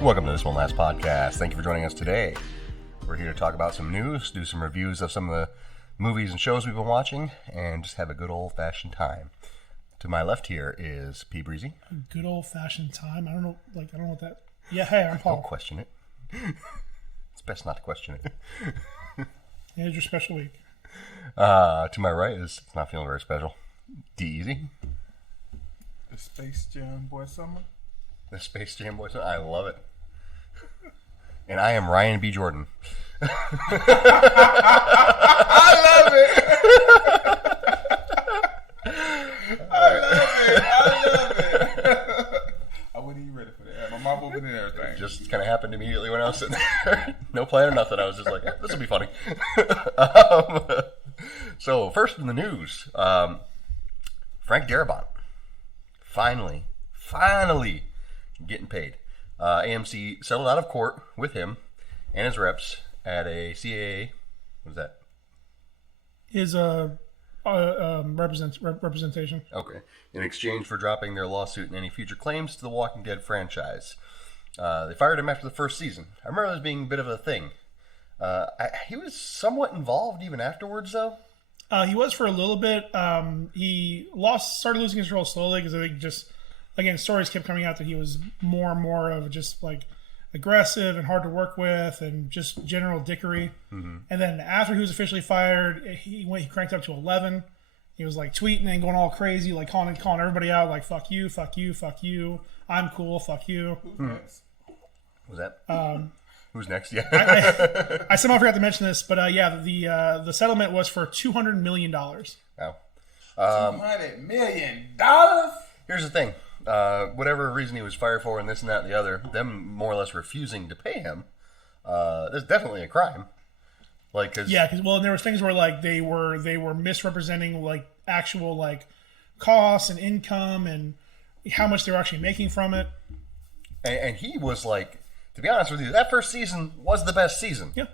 Welcome to This One Last Podcast. Thank you for joining us today. We're here to talk about some news, do some reviews of some of the movies and shows we've been watching, and just have a good old-fashioned time. To my left here is P. Breezy. A good old-fashioned time? I don't know what that... Yeah, hey, I'm Paul. Don't question it. It's best not to question it. Yeah, it's your special week. To my right is, it's not feeling very special, D-Easy. The Space Jam Boy Summer. The Space Jam Boy. I love it. And I am Ryan B. Jordan. I love it. I wasn't even ready for that. My mouth open and everything. It just kind of happened immediately when I was sitting there. No plan or nothing. I was just like, this will be funny. So, first in the news, Frank Darabont. Finally getting paid. AMC settled out of court with him and his reps at a CAA. What is that? His representation. Okay. In exchange for dropping their lawsuit and any future claims to the Walking Dead franchise. They fired him after the first season. I remember this being a bit of a thing. He was somewhat involved even afterwards, though. He was for a little bit. He started losing his role slowly because I think just, again, stories kept coming out that he was more and more of just like aggressive and hard to work with and just general dickery. Mm-hmm. And then after he was officially fired, he cranked up to 11. He was like tweeting and going all crazy, like calling everybody out, like fuck you, fuck you, fuck you. I'm cool, fuck you. Who's next? Was that? Who's next? Yeah. I somehow forgot to mention this, but the settlement was for $200 million. Wow. $200 million? Here's the thing. Whatever reason he was fired for and this and that and the other, them more or less refusing to pay him, there's definitely a crime. Because there was things where like they were misrepresenting like actual like costs and income and how much they were actually making from it. And he was like, to be honest with you, that first season was the best season. Yeah.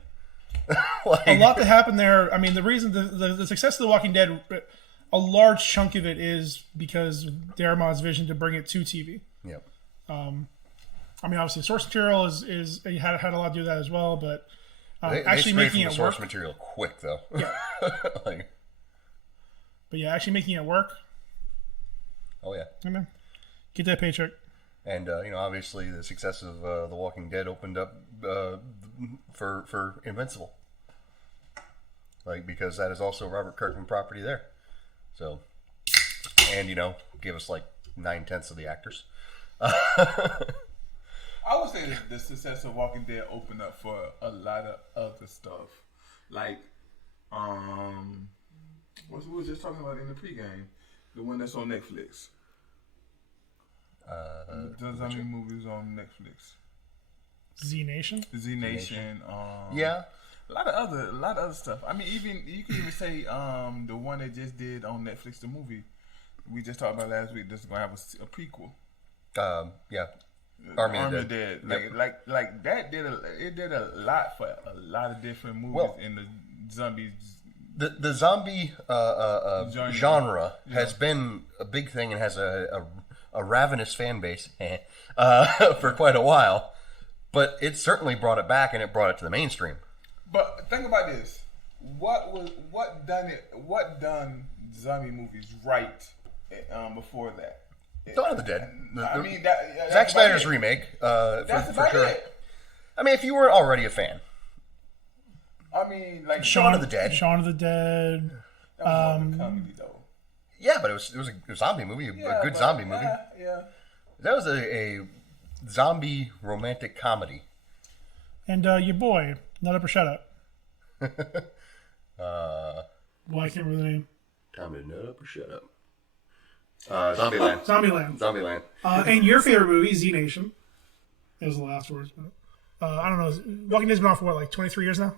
A lot that happened there. I mean, the reason the success of The Walking Dead, a large chunk of it is because Daramont's vision to bring it to TV. Yep. I mean, obviously, the source material is had a lot to do with that as well, but actually making it work. Source material quick though. Yeah. But yeah, actually making it work. Oh yeah. Amen. Get that paycheck. And obviously, the success of The Walking Dead opened up for Invincible. Because that is also Robert Kirkman property there. So, and gave us like 9/10 of the actors. I would say that the success of Walking Dead opened up for a lot of other stuff, like what we were just talking about in the pregame, the one that's on Netflix. The zombie movies on Netflix. Z Nation. Yeah. A lot of other stuff. I mean, even you can even say the one they just did on Netflix, the movie we just talked about last week. This is gonna have a prequel. Yeah. Army of the Dead. Like that did a lot for a lot of different movies in the zombies. The zombie genre has been a big thing and has a ravenous fan base for quite a while, but it certainly brought it back and it brought it to the mainstream. But think about this: what done zombie movies right before that? Dawn of the Dead. Zack Snyder's remake. That's about sure. it. I mean, if you weren't already a fan. I mean, like Shaun of the Dead. Shaun of the Dead. That was more of a comedy, though. Yeah, but it was a zombie movie, a good zombie movie. Yeah. That was a zombie romantic comedy. And your boy, Nut Up or Shut Up. I can't remember the name. Time to nut up or shut up. Zombieland. Zombieland. And your favorite movie, Z Nation. It was the last words. But, I don't know. Walking Dead's been on for 23 years now?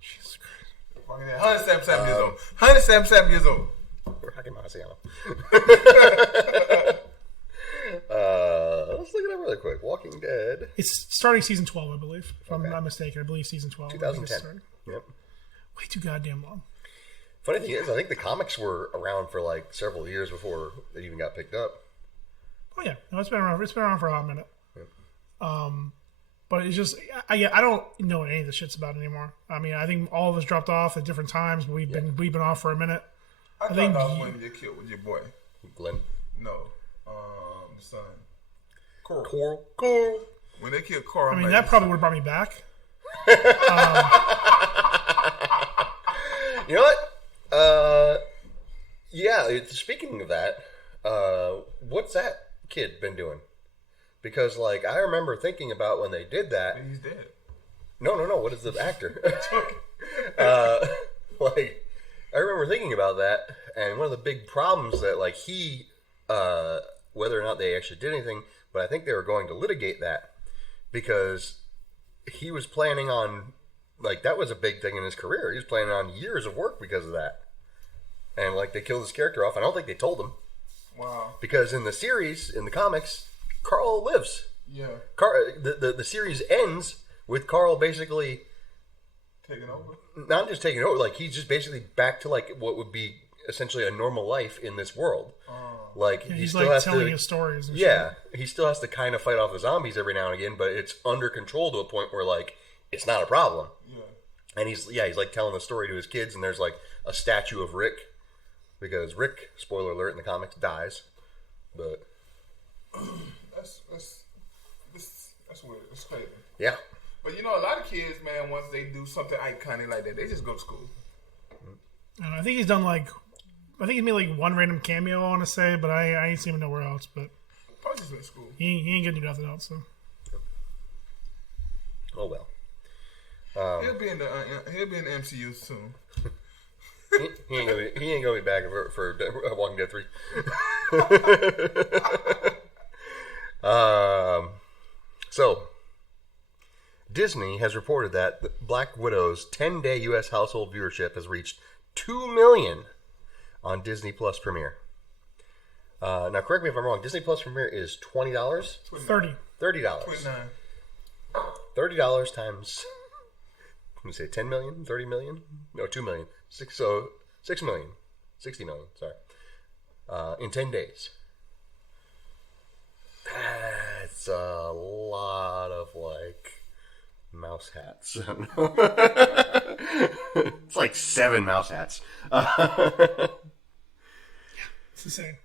Jesus Christ. 177 years old. 177 years old. Let's look it up really quick. Walking Dead. It's starting season 12, I believe. If I'm not mistaken. I believe season 12. 2010. Yep. Way too goddamn long. Funny thing is, I think the comics were around for like several years before they even got picked up. Oh yeah, no, it's been around. It's been around for a hot minute. Yep. But it's just, I don't know what any of the shit's about anymore. I mean, I think all of us dropped off at different times, but we've been off for a minute. I thought that was when you killed with your boy. Glenn? No. The son. Coral. When they killed Coral, I mean, that probably would have brought me back. You know what? Yeah, speaking of that, what's that kid been doing? Because, like, I remember thinking about when they did that. He's dead. No. What is the actor? Like, I remember thinking about that, and one of the big problems that, like, he, whether or not they actually did anything, but I think they were going to litigate that because he was planning on, like, that was a big thing in his career. He was planning on years of work because of that. And, like, they killed his character off. I don't think they told him. Wow. Because in the series, in the comics, Carl lives. Yeah. The series ends with Carl basically taking over. Not just taking over, like he's just basically back to like what would be essentially a normal life in this world. Like he's still like has telling to, his stories. And shit. He still has to kind of fight off the zombies every now and again, but it's under control to a point where like it's not a problem. Yeah. And he's like telling the story to his kids, and there's like a statue of Rick because Rick, spoiler alert, in the comics dies, but. That's weird. It's crazy. Yeah. But you know, a lot of kids, man, once they do something iconic like that, they just go to school. I think he's done like, I think he's made like one random cameo, I want to say, but I ain't seen him nowhere else. But probably just in school. He ain't gonna do nothing else. So. Oh well. He'll be in the MCU soon. he ain't gonna be back for Walking Dead 3. So, Disney has reported that Black Widow's 10-day U.S. household viewership has reached 2 million on Disney Plus Premiere. Now, correct me if I'm wrong. Disney Plus Premiere is $20? $30. $29. $30 times, let me say 10 million, 30 million? No, 2 million. 6 million. 60 million, sorry. In 10 days. That's a lot of, like, mouse hats. It's like 7 mouse hats. Yeah, it's insane.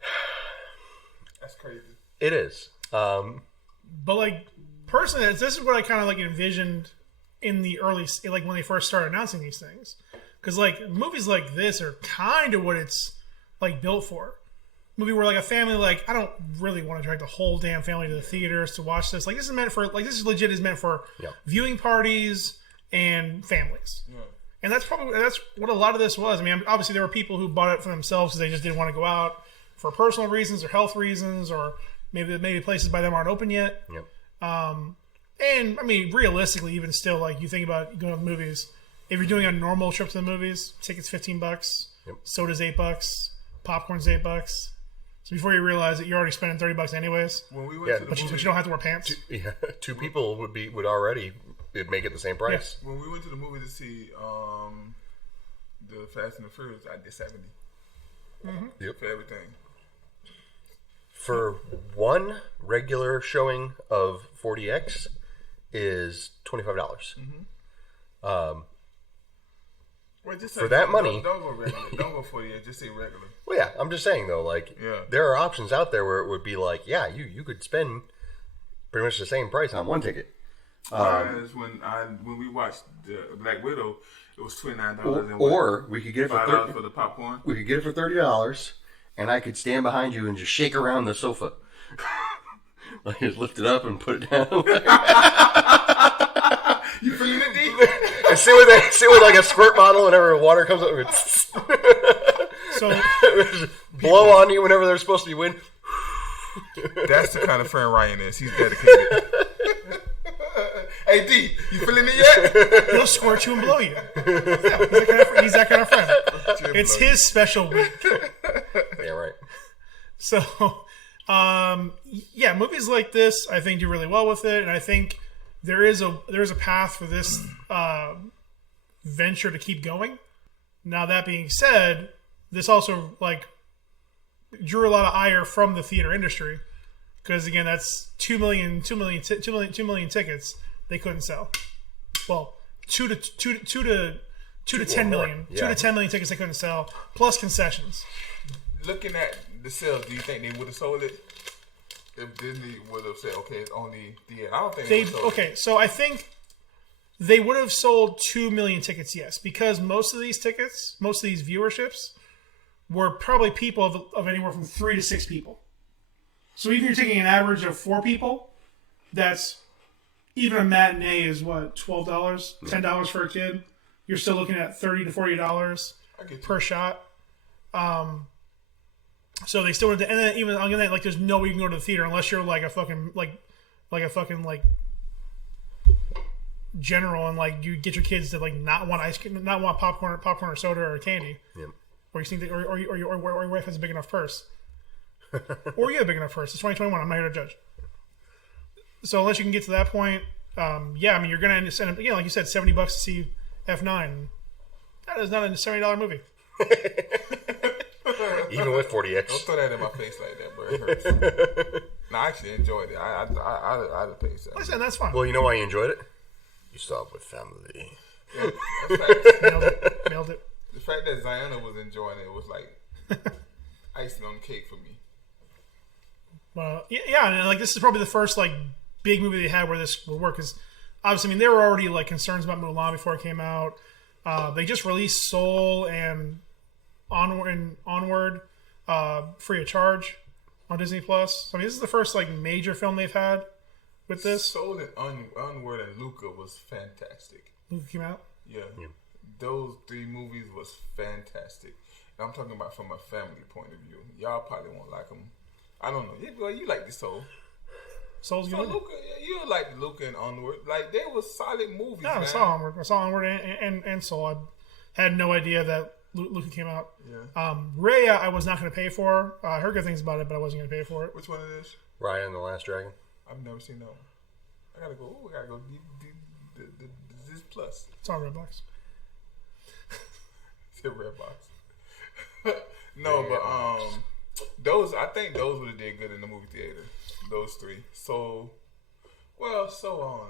That's crazy. It is. But, like, personally, this is what I kind of, like, envisioned in the early, like, when they first started announcing these things. Because, like, movies like this are kind of what it's, like, built for. Movie where like a family, like I don't really want to drag the whole damn family to the theaters to watch this. Like this is meant for, like this is legit is meant for viewing parties and families. Yeah. And that's what a lot of this was. I mean, obviously there were people who bought it for themselves because they just didn't want to go out for personal reasons or health reasons, or maybe places by them aren't open yet. Yep. And I mean, realistically, even still, like you think about going to the movies. If you're doing a normal trip to the movies, tickets $15, soda's $8, popcorn's $8. So before you realize it, you're already spending $30 anyways. When we went to the but you don't have to wear pants. Two people would already make it the same price. Yeah. When we went to the movie to see the Fast and the Furious, I did $70. Mm-hmm. Yep. For everything. For one regular showing of 4DX is $25. Mm-hmm. Wait, just for that money, don't go regular. Don't go 48. Just say regular. Well, yeah, I'm just saying though, like, there are options out there where it would be like, yeah, you could spend pretty much the same price on one ticket. When we watched the Black Widow, it was $29. Or we could get it for $5 for the popcorn. We could get it for $30, and I could stand behind you and just shake around the sofa, like just lift it up and put it down. You feeling it deep? And sit with like a squirt bottle whenever water comes up. So blow on you whenever they're supposed to be wind. That's the kind of friend Ryan is. He's dedicated. Hey D, you feeling it yet? He'll squirt you and blow you. He's that kind of friend. It's his special week. Yeah, right. So, movies like this, I think do really well with it, and I think there is a path for this venture to keep going. Now that being said, this also like drew a lot of ire from the theater industry because again, that's 2 million tickets they couldn't sell. Well, 2 to 10 million. Yeah. 2 to 10 million tickets they couldn't sell, plus concessions. Looking at the sales, do you think they would have sold it? If Disney would have said, okay, it's only theater. I don't think they would have sold it. So I think they would have sold 2 million tickets, yes, because most of these tickets, most of these viewerships, were probably people of anywhere from 3 to 6 people. So even if you're taking an average of 4 people, that's even a matinee is what, $12, $10 for a kid. You're still looking at $30 to $40 per shot. So they still went to, and then even on that, like, there's no way you can go to the theater unless you're like a fucking general, and like you get your kids to like not want ice cream, not want popcorn or soda or candy. Yep. Or you think that, or your wife has a big enough purse, or you have a big enough purse. It's 2021. I'm not here to judge. So unless you can get to that point, yeah, I mean, you're gonna end up, again, like you said, $70 to see F9. That is not a $70 movie. Even with 40X. Don't throw that in my face like that, bro. It hurts. No, I actually enjoyed it. I'd have paid that. Listen, that's fine. Well, you know why you enjoyed it? You saw it with family. Yeah, that's Nailed it. the fact that Ziona was enjoying it was like icing on the cake for me. Well, yeah, and like this is probably the first like big movie they had where this would work. Because obviously, I mean, there were already like concerns about Mulan before it came out. They just released Soul and Onward free of charge on Disney Plus. I mean, this is the first like major film they've had with this. Soul and Onward and Luca was fantastic. Luca came out? Yeah. Those 3 movies was fantastic. And I'm talking about from a family point of view. Y'all probably won't like them. I don't know. Well, you like the Soul. Soul's good. Luca, you like Luca and Onward. Like, they were solid movies, Yeah, man. I saw Onward and Soul. I had no idea that Luca came out. Yeah. Raya, I was not going to pay for. I heard good things about it, but I wasn't going to pay for it. Which one it is? Raya and the Last Dragon. I've never seen that one. I gotta go. I gotta go. This Plus. It's on Redbox. It's a Redbox. No, but those, I think those would have did good in the movie theater. Those 3. So I don't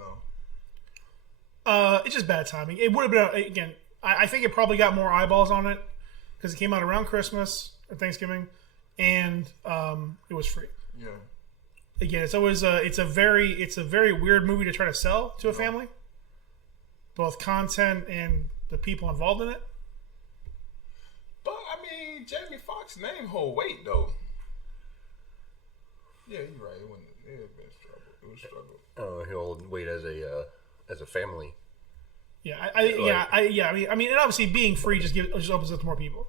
know. It's just bad timing. It would have been again. I think it probably got more eyeballs on it because it came out around Christmas or Thanksgiving, and it was free. Yeah. Again, it's always it's a very weird movie to try to sell to a family, both content and the people involved in it. But I mean, Jamie Foxx's name hold weight though. Yeah, you're right. It was been struggle. It was struggle. Oh, he'll wait as a family. Yeah, I mean, and obviously being free just opens up to more people.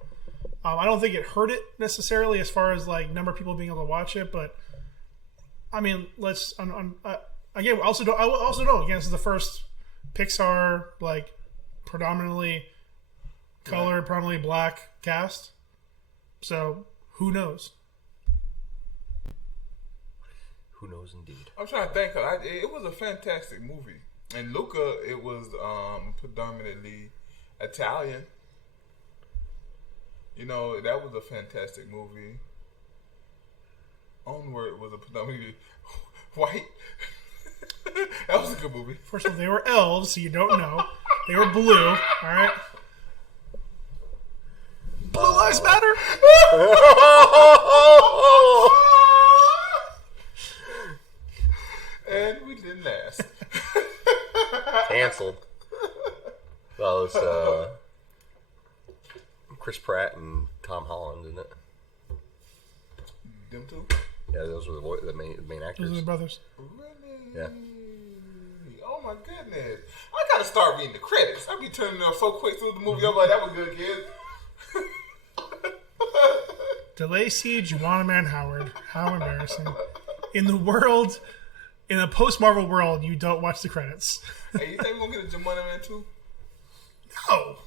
I don't think it hurt it necessarily as far as like number of people being able to watch it, but I mean, let's again. I also don't. Again, this is the first Pixar like predominantly colored, predominantly black cast. So who knows? Who knows, indeed. I'm trying to think. It was a fantastic movie. And Luca, it was predominantly Italian. You know, that was a fantastic movie. Onward was a predominantly white. That was a good movie. First of all, they were elves, so you don't know. They were blue, all right? Blue Lives Matter? And we didn't last. Canceled. Well, it's Chris Pratt and Tom Holland, isn't it? Them two? Yeah, those were the main actors. Those are the brothers. Really? Yeah. Oh my goodness. I gotta start reading the credits. I be turning up so quick through the movie. I'm like, that was good, kid. DeLacy, Juwanna Man Howard. How embarrassing. In a post-Marvel world, you don't watch the credits. Hey, you think we're gonna get a Juwanna Man too? No.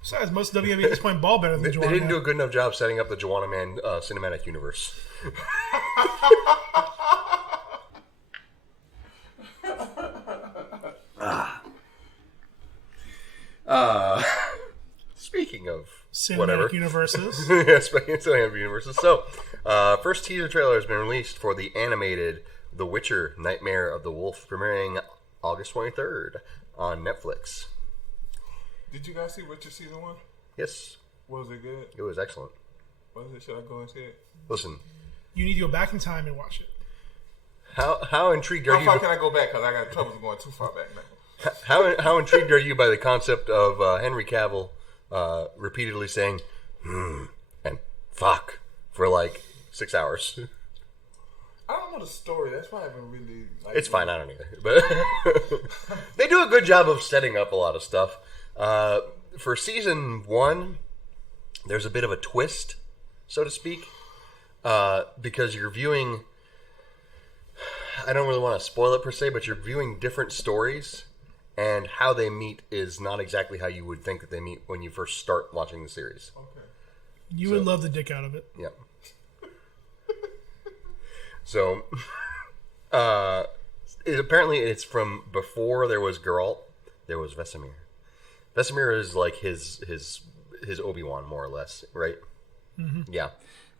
Besides, most WWE at this point ball better than Juwanna Man. They didn't do a good enough job setting up the Juwanna Man cinematic universe. Speaking of cinematic universes. Yeah, cinematic universes. So, first teaser trailer has been released for the animated The Witcher: Nightmare of the Wolf, premiering August 23rd on Netflix. Did you guys see Witcher season 1? Yes. Was it good? It was excellent. Was it? Should I go and see it? Listen. You need to go back in time and watch it. How intrigued are you? How far can I go back? Because I got trouble going too far back now. How intrigued are you by the concept of Henry Cavill repeatedly saying and fuck for like 6 hours? I don't know the story. That's why I haven't really. It's fine. I don't either. But they do a good job of setting up a lot of stuff. For season 1, there's a bit of a twist, so to speak, because you're viewing. I don't really want to spoil it per se, but you're viewing different stories, and how they meet is not exactly how you would think that they meet when you first start watching the series. Okay. You would love the dick out of it. Yeah. So, apparently it's from before there was Geralt, there was Vesemir. Vesemir is like his Obi-Wan, more or less, right? Mm-hmm. Yeah.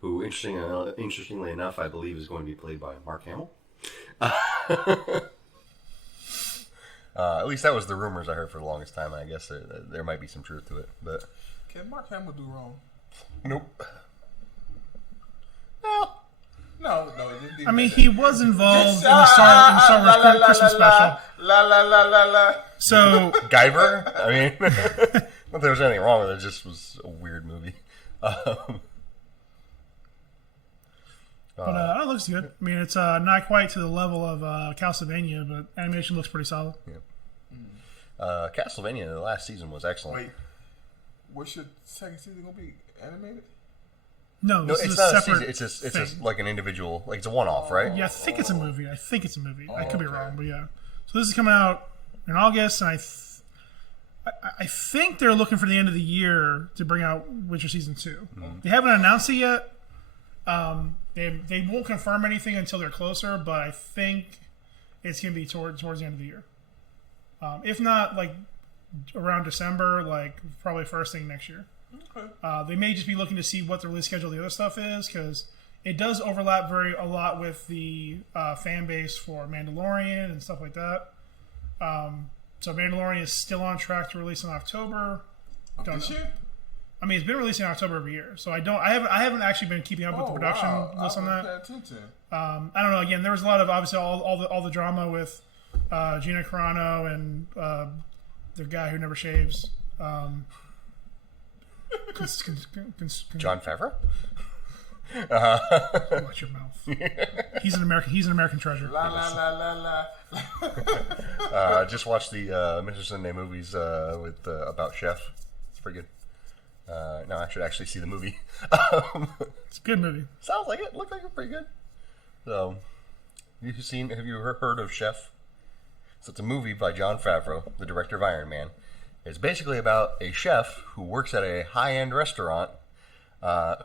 Who, interestingly enough, I believe is going to be played by Mark Hamill. At least that was the rumors I heard for the longest time. I guess there might be some truth to it, but can Mark Hamill do wrong? Nope. No. I mean, he was involved in the Star Wars Christmas special. So Guyver. I mean, not that there was anything wrong with it. It just was a weird movie. But it looks good. I mean, it's not quite to the level of Castlevania, but animation looks pretty solid. Yeah. Castlevania, the last season was excellent. Wait, what's your second season gonna be? Animated? No, it's not a season. It's just like an individual, like it's a one-off, right? Yeah, I think it's a movie. I could be wrong, but yeah. So this is coming out in August, and I think they're looking for the end of the year to bring out Witcher Season 2. Mm-hmm. They haven't announced it yet. They won't confirm anything until they're closer, but I think it's going to be towards the end of the year. If not, like, around December, like, probably first thing next year. Okay. They may just be looking to see what the release schedule of the other stuff is, because it does overlap a lot with the fan base for Mandalorian and stuff like that. So Mandalorian is still on track to release in October. This year? I mean, it's been releasing in October every year, so I haven't actually been keeping up with the production list on that. I don't know. Again, there was a lot of obviously all the drama with Gina Carano and the guy who never shaves. Jon Favreau. Watch your mouth. He's an American treasure. La la la la la. I just watched the Mr. Sunday movies with about Chef. It's pretty good. No, I should actually see the movie. It's a good movie. Sounds like it. Looked like it's pretty good. So, have you heard of Chef? So it's a movie by Jon Favreau, the director of Iron Man. It's basically about a chef who works at a high-end restaurant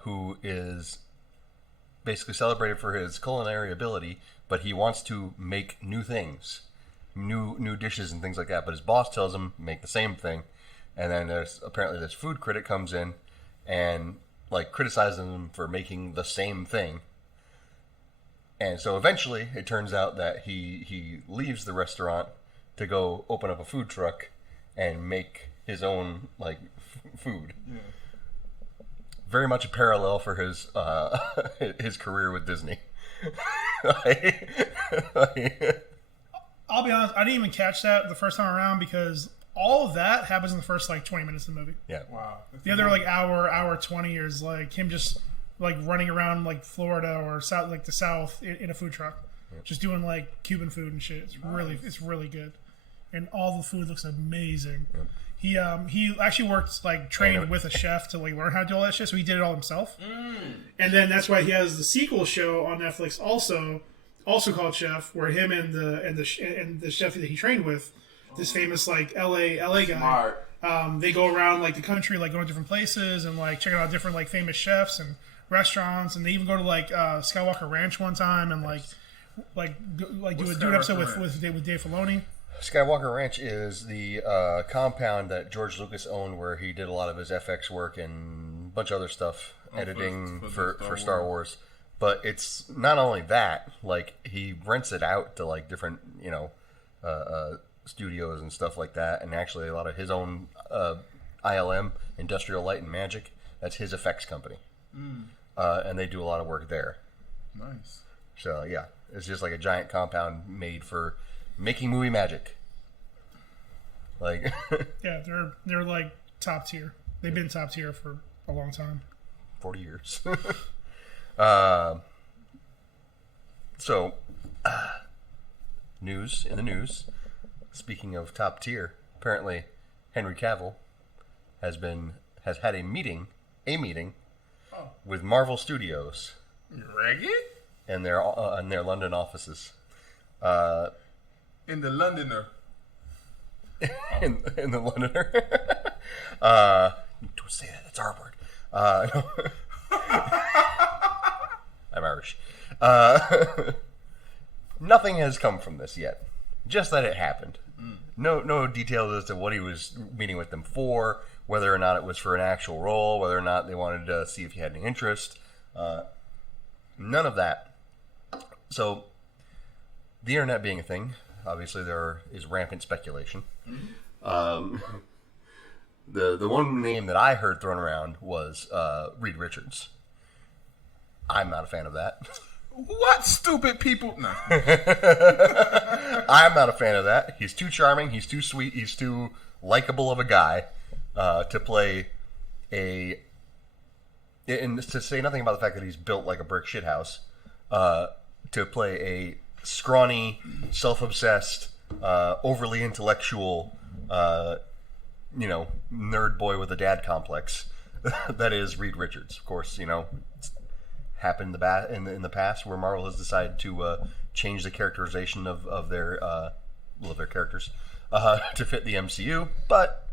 who is basically celebrated for his culinary ability, but he wants to make new things, new dishes and things like that. But his boss tells him make the same thing. And then apparently this food critic comes in and like criticizes him for making the same thing. And so eventually it turns out that he leaves the restaurant to go open up a food truck and make his own like food. Yeah. Very much a parallel for his his career with Disney. I'll be honest, I didn't even catch that the first time around because all of that happens in the first like 20 minutes of the movie. Yeah. Wow. The other like hour 20 is like him just like running around like Florida or south, like the South in a food truck, just doing like Cuban food and shit. It's really good, and all the food looks amazing. Yeah. He actually worked like trained with a chef to like learn how to do all that shit, so he did it all himself. And then that's why he has the sequel show on Netflix also called Chef, where him and the chef that he trained with, this famous like LA guy. They go around like the country, like going to different places and like checking out different like famous chefs and restaurants, and they even go to like Skywalker Ranch one time and like do an episode with Dave Filoni. Skywalker Ranch is the compound that George Lucas owned, where he did a lot of his FX work and a bunch of other stuff, editing for Star Wars. But it's not only that; like he rents it out to like different, studios and stuff like that, and actually a lot of his own ILM, Industrial Light and Magic. That's his effects company, and they do a lot of work there. Nice. So yeah, it's just like a giant compound made for making movie magic. Like yeah, they're like top tier. They've been top tier for a long time. 40 years. News in the news. Speaking of top tier, apparently Henry Cavill has had a meeting with Marvel Studios. Reggie? In their London offices. In the Londoner. in the Londoner. Don't say that. That's our word. No. I'm Irish. Nothing has come from this yet. Just that it happened. No details as to what he was meeting with them for, whether or not it was for an actual role, whether or not they wanted to see if he had any interest. None of that. So, the internet being a thing, obviously there is rampant speculation. The one name that I heard thrown around was Reed Richards. I'm not a fan of that. What stupid people? No. I'm not a fan of that. He's too charming. He's too sweet. He's too likable of a guy to play and to say nothing about the fact that he's built like a brick shithouse, to play a scrawny, self-obsessed, overly intellectual, nerd boy with a dad complex. That is Reed Richards. Of course, it's happened in the past where Marvel has decided to change the characterization of their characters to fit the MCU, but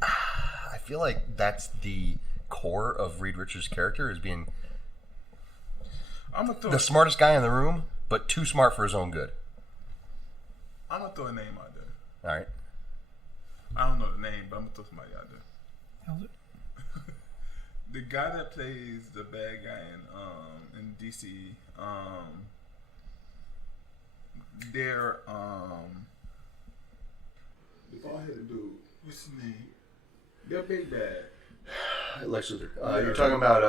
I feel like that's the core of Reed Richards' character, is being the smartest guy in the room, but too smart for his own good. I'm gonna throw a name out there. All right. I don't know the name, but I'm gonna throw somebody out there. Held it. The guy that plays the bad guy in DC, the bald-headed dude. What's his name? They're big bad. Lex Luthor. You're talking about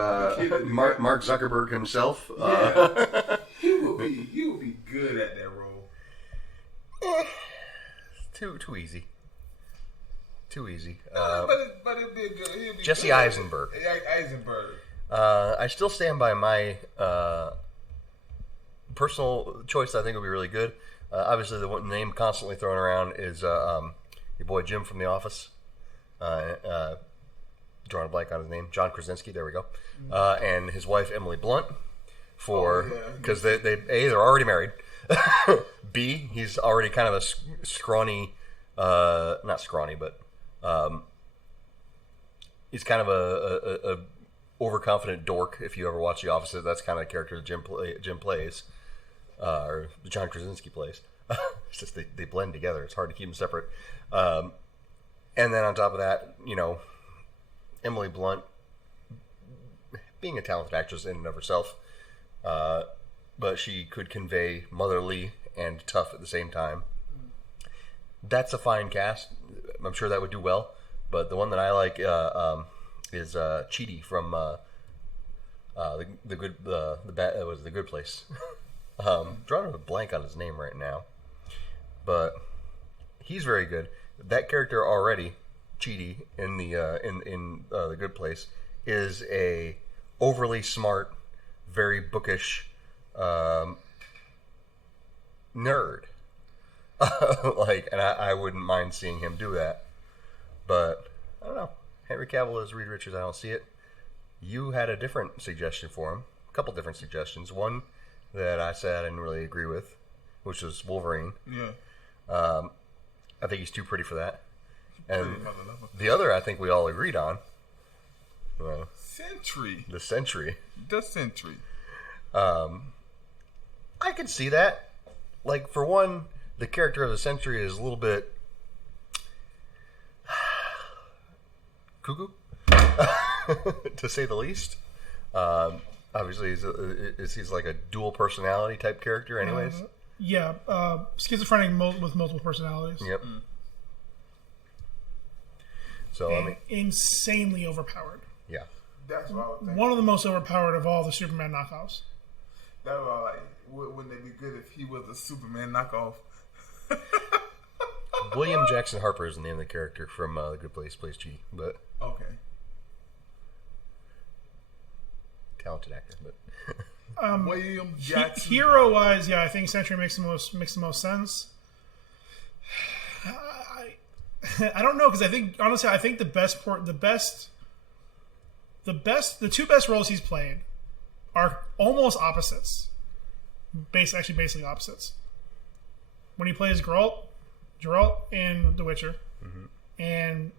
Mark Zuckerberg himself. Yeah. he would be good at that role. Too easy. Too easy. But it'd be good. He'd be Jesse good. Eisenberg. Eisenberg. I still stand by my personal choice. I think would be really good. Obviously, the one name constantly thrown around is your boy Jim from The Office. Drawing a blank on his name, John Krasinski. There we go. And his wife Emily Blunt, because they're already married. B, he's already kind of a scrawny, not scrawny, but he's kind of a overconfident dork. If you ever watch The Office, that's kind of the character that Jim plays, or John Krasinski plays. It's just they blend together. It's hard to keep them separate. And then on top of that, Emily Blunt, being a talented actress in and of herself, but she could convey motherly and tough at the same time. That's a fine cast. I'm sure that would do well. But the one that I like is Chidi from the Good Place. Drawing a blank on his name right now, but he's very good. That character already, Chidi in the Good Place, is a overly smart, very bookish nerd. And I wouldn't mind seeing him do that. But I don't know. Henry Cavill as Reed Richards, I don't see it. You had a different suggestion for him. A couple different suggestions. One that I said I didn't really agree with, which was Wolverine. Yeah. I think he's too pretty for that. And the other I think we all agreed on. Sentry. The Sentry. The Sentry. I could see that. Like, for one, the character of the century is a little bit cuckoo, to say the least. Obviously, he's like a dual personality type character, anyways. Schizophrenic with multiple personalities. Yep. So I mean, insanely overpowered. Yeah. That's what I was thinking. One of the most overpowered of all the Superman knockoffs. That's what I was like. Wouldn't they be good if he was a Superman knockoff? William Jackson Harper is the name of the character from The Good Place, plays G, but Okay. talented actor, but William Jackson. Hero wise, I think Century makes the most sense. I don't know, because I think honestly, the two best roles he's played are almost opposites. Basically opposites. When he plays Geralt in The Witcher, and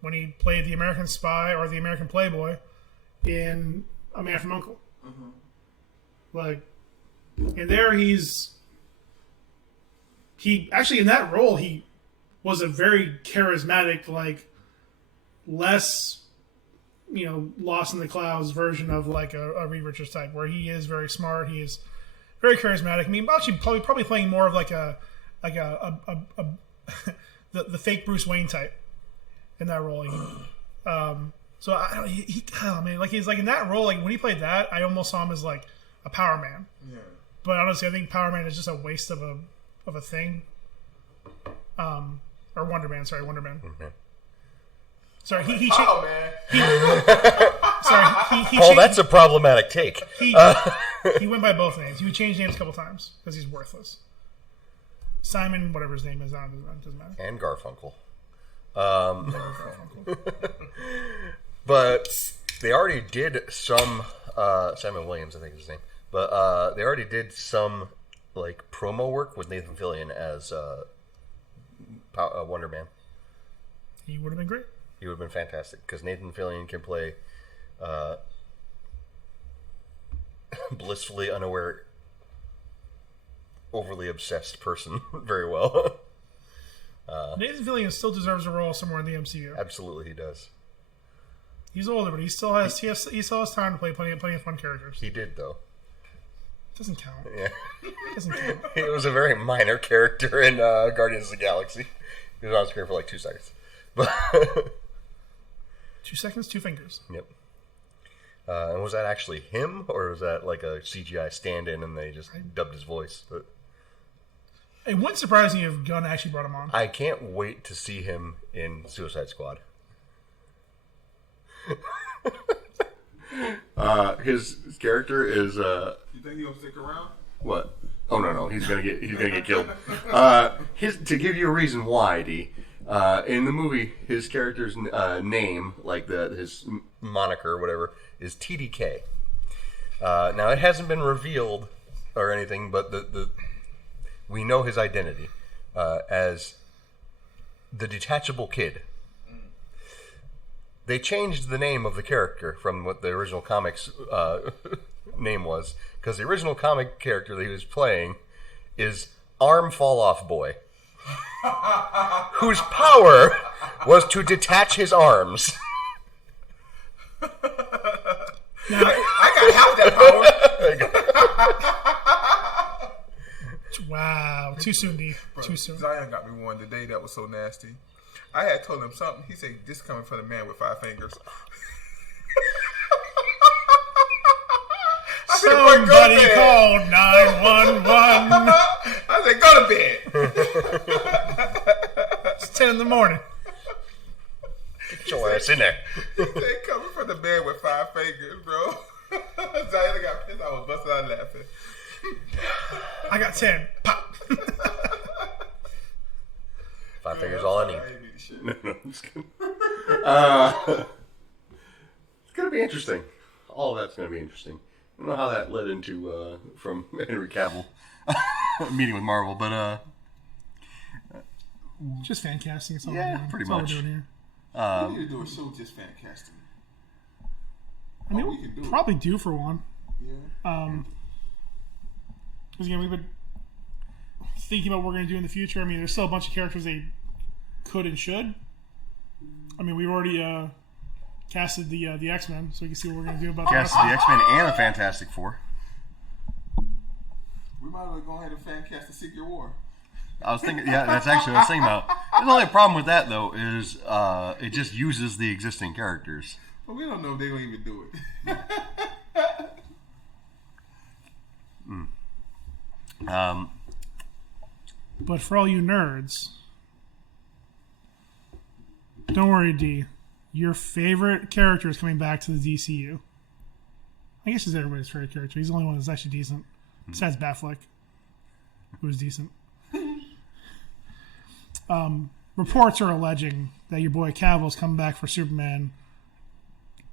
when he played the American Spy or the American Playboy in A Man from U.N.C.L.E. Like, and there he actually in that role he was a very charismatic, like less, lost in the clouds version of like a Reed Richards type, where he is very smart, he is very charismatic. I mean, actually probably playing more of like the fake Bruce Wayne type in that role. So I don't. He's like in that role. Like when he played that, I almost saw him as like a Power Man. Yeah. But honestly, I think Power Man is just a waste of a thing. Or Wonder Man. Sorry, Wonder Man. Mm-hmm. Sorry, he Power Man. Paul, that's a problematic take. He went by both names. He would change names a couple times because he's worthless. Simon, whatever his name is, doesn't matter. And Garfunkel. But they already did some Simon Williams, I think is his name. But they already did some like promo work with Nathan Fillion as Wonder Man. He would have been great. He would have been fantastic because Nathan Fillion can play blissfully unaware, overly obsessed person very well. Nathan Fillion still deserves a role somewhere in the MCU. Absolutely, he does. He's older, but he still has time to play plenty of fun characters. He did, though. Doesn't count. Yeah, doesn't count. He was a very minor character in Guardians of the Galaxy. He was on screen for like 2 seconds. But 2 seconds, 2 fingers. Yep. And was that actually him, or was that like a CGI stand-in and they just dubbed his voice? But it wouldn't surprise me if Gunn actually brought him on. I can't wait to see him in Suicide Squad. His character is. You think he'll stick around? What? Oh no, he's gonna get killed. To give you a reason why, D. In the movie, his character's name, like his moniker or whatever, is TDK. Now it hasn't been revealed or anything, but we know his identity as the Detachable Kid. They changed the name of the character from what the original comics name was, because the original comic character that he was playing is Arm Fall Off Boy, whose power was to detach his arms. Now, I got half that power. Wow, too soon, D. Too soon. Zion got me one today that was so nasty. I had told him something. He said, "This coming from the man with 5 fingers." Somebody called 911. I said, "Go to bed." It's 10 in the morning. Get your ass in there. They coming from the man with 5 fingers, bro. Zion got pissed. I was busting out laughing. I got 10. Pop. 5 fingers all I need. No, I'm just kidding. It's going to be interesting. All of that's going to be interesting. I don't know how that led into from Henry Cavill meeting with Marvel, but just fan casting. It's all pretty much. All we're doing here. We need to do a show just fan casting. I mean, we can probably do for one. Yeah. Because again, we've been thinking about what we're going to do in the future. I mean, there's still a bunch of characters they could and should. I mean, we've already casted the X-Men, so we can see what we're going to do about casted the X-Men and the Fantastic Four. We might as well go ahead and fan cast the Secret War. I was thinking, yeah, that's actually what I was thinking about. The only problem with that, though, is it just uses the existing characters. But we don't know if they're going to even do it. But for all you nerds, don't worry, D. Your favorite character is coming back to the DCU. I guess he's everybody's favorite character. He's the only one that's actually decent. Besides Batfleck, who was decent. Reports are alleging that your boy Cavill's coming back for Superman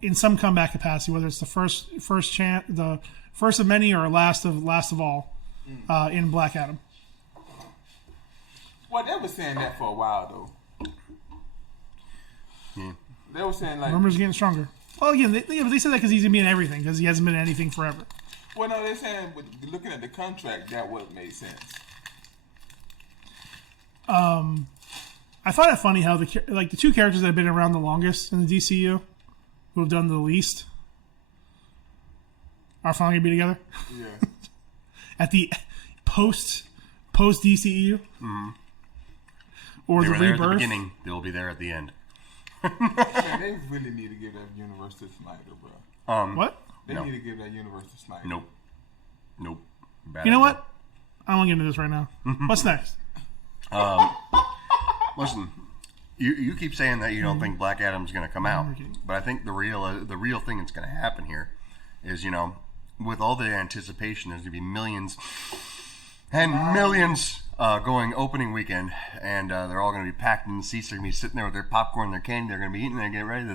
in some comeback capacity, whether it's the first of many or last of all in Black Adam. Well, they were saying that for a while, though. Yeah. They were saying, like... Rumors getting stronger. Well, again, they said that because he's going to be in everything, because he hasn't been in anything forever. Well, no, they're saying, looking at the contract, that would have made sense. I find it funny how the two characters that have been around the longest in the DCU, who have done the least, are finally going to be together. Yeah. At the post DCEU. Mm-hmm. Or they the were there rebirth. at the beginning. They will be there at the end. Man, they really need to give that universe to Snyder, bro. What? They need to give that universe to Snyder. Nope. Bad You know idea. what? I won't get into this right now. What's next? Listen, you keep saying that you don't think Black Adam's going to come out, but I think the real thing that's going to happen here is, with all the anticipation, there's going to be millions and millions going opening weekend, and they're all going to be packed in the seats. They're going to be sitting there with their popcorn, their candy. They're going to be eating. They're getting ready.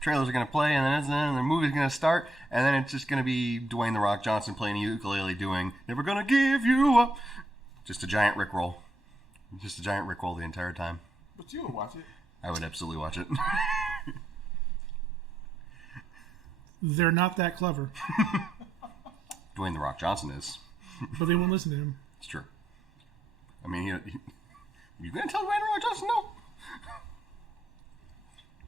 Trailers are going to play, and then the movie's going to start, and then it's just going to be Dwayne the Rock Johnson playing a ukulele, doing "Never Gonna Give You Up." Just a giant Rickroll. Just a giant Rickroll the entire time. But you would watch it. I would absolutely watch it. They're not that clever. Dwayne the Rock Johnson is. But they won't listen to him. It's true. I mean, you going to tell Dwayne the Rock Johnson no?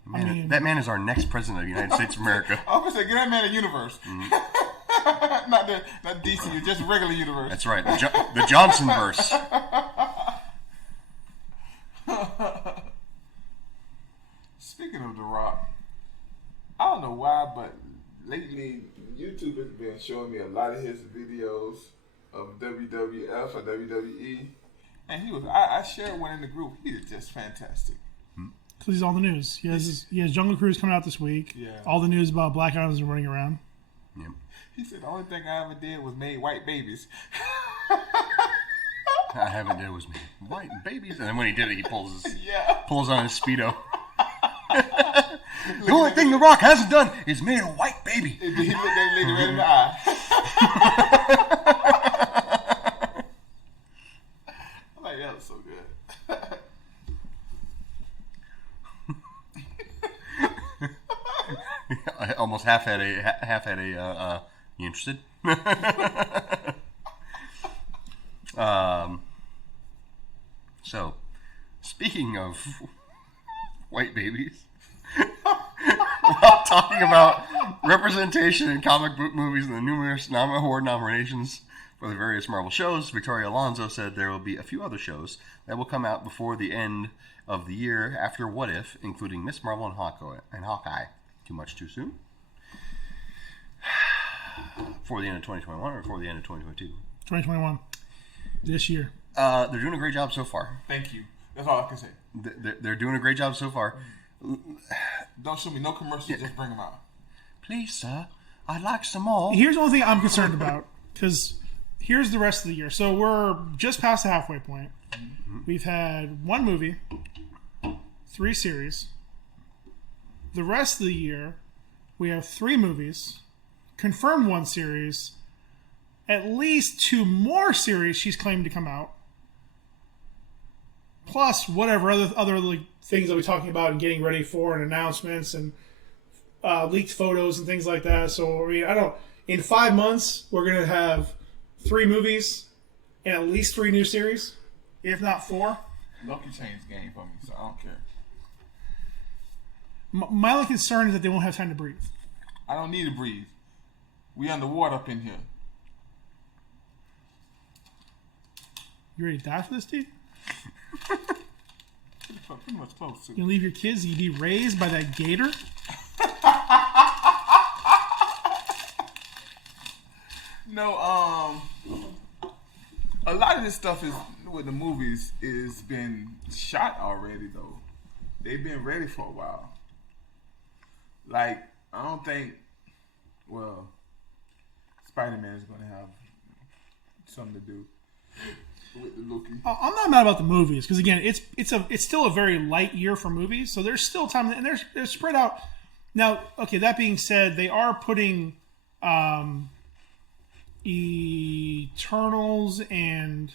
Man, that man is our next president of the United States of America. I was going to say, get that man a universe. Mm-hmm. not DC, just regular universe. That's right. The Johnson verse. Speaking of The Rock, I don't know why, but lately YouTube has been showing me a lot of his videos of WWF or WWE, and I shared one in the group. He is just fantastic. Because he's all the news. He has Jungle Cruise coming out this week. Yeah. All the news about Black Adam's been running around. Yep. He said the only thing I ever did was made white babies. I haven't did was made white babies, and then when he did it, he pulls on his Speedo. The only thing The Rock hasn't done is made a white baby. He looked at the lady right in the eye. I'm like, that was so good. I almost half had a. You interested? So, speaking of white babies, while talking about representation in comic book movies and the numerous award nominations for the various Marvel shows, Victoria Alonso said there will be a few other shows that will come out before the end of the year after What If, including Miss Marvel and Hawkeye. Too much too soon? For the end of 2021 or for the end of 2022? 2021. This year. They're doing a great job so far. Thank you. That's all I can say. They're doing a great job so far. Don't show me no commercials. Just bring them out. Please, sir, I'd like some more. Here's one thing I'm concerned about, because here's the rest of the year. So we're just past the halfway point. Mm-hmm. We've had one movie, 3 series. The rest of the year, we have 3 movies, confirmed 1 series, at least 2 more series she's claimed to come out, plus whatever other things that we're talking about and getting ready for, and announcements and leaked photos and things like that. So I mean, in 5 months we're gonna have 3 movies and at least 3 new series, if not 4. Loki changed the game for me, so I don't care. My only concern is that they won't have time to breathe. I don't need to breathe. We underwater up in here. You ready to die for this, dude? Pretty much close to. You leave your kids, you'd be raised by that gator? No, a lot of this stuff is with the movies is been shot already though. They've been ready for a while. Like, I don't think, well, Spider-Man is going to have something to do with the Loki. I'm not mad about the movies because again, it's still a very light year for movies, so there's still time, and they're spread out. Now, okay, that being said, they are putting Eternals and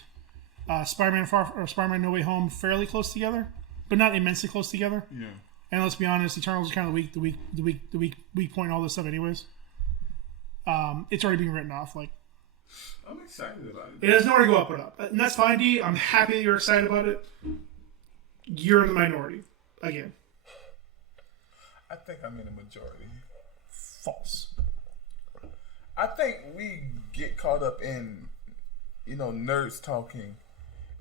Spider-Man No Way Home fairly close together, but not immensely close together. Yeah. And let's be honest, Eternals is kind of the weak point in all this stuff anyways. It's already being written off. Like, I'm excited about it. It has nowhere to go up but up. And that's fine, D. I'm happy that you're excited about it. You're in the minority. Again. I think I'm in the majority. False. I think we get caught up in, nerds talking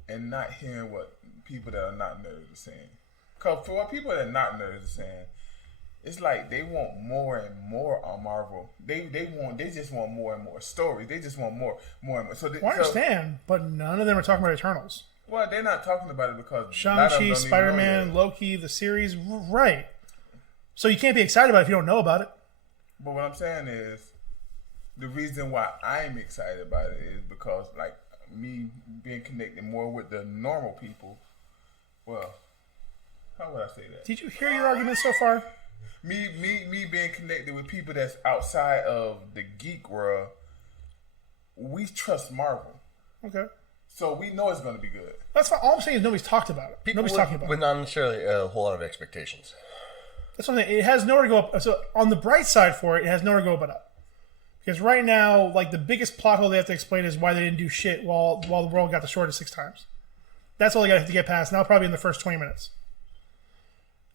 and not hearing what people that are not nerds are saying. Because for what people that are not nerds are saying, it's like they want more and more on Marvel. They just want more and more stories. They just want more and more. So I understand, but none of them are talking about Eternals. Well, they're not talking about it because Shang-Chi, Spider-Man, Loki, the series, right. So you can't be excited about it if you don't know about it. But what I'm saying is, the reason why I'm excited about it is because, like, me being connected more with the normal people. Well, how would I say that? Did you hear your argument so far? Me being connected with people that's outside of the geek world, we trust Marvel. Okay. So we know it's going to be good. That's fine. All I'm saying is nobody's talked about it. Nobody's talking about it. With not necessarily a whole lot of expectations. That's something. It has nowhere to go up. So on the bright side for it, it has nowhere to go but up. Because right now, like, the biggest plot hole they have to explain is why they didn't do shit while the world got destroyed 6 times. That's all they got to get past. Now, probably in the first 20 minutes.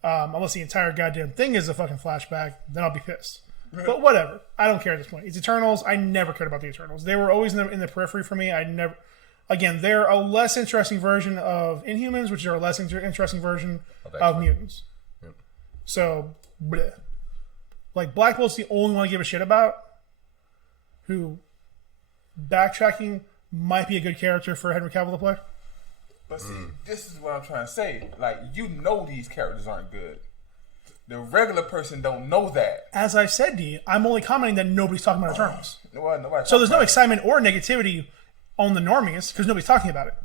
Unless the entire goddamn thing is a fucking flashback, then I'll be pissed. But whatever. I don't care at this point. It's Eternals. I never cared about the Eternals. They were always in the periphery for me. Again, they're a less interesting version of Inhumans, which are a less interesting version of mutants. Yep. So, bleh. Like, Black Bolt's the only one I give a shit about. Who, backtracking, might be a good character for Henry Cavill to play. But see, this is what I'm trying to say. Like, these characters aren't good. The regular person don't know that. As I said, D, I'm only commenting that nobody's talking about Eternals. Nobody so there's no excitement or negativity on the normies because nobody's talking about it.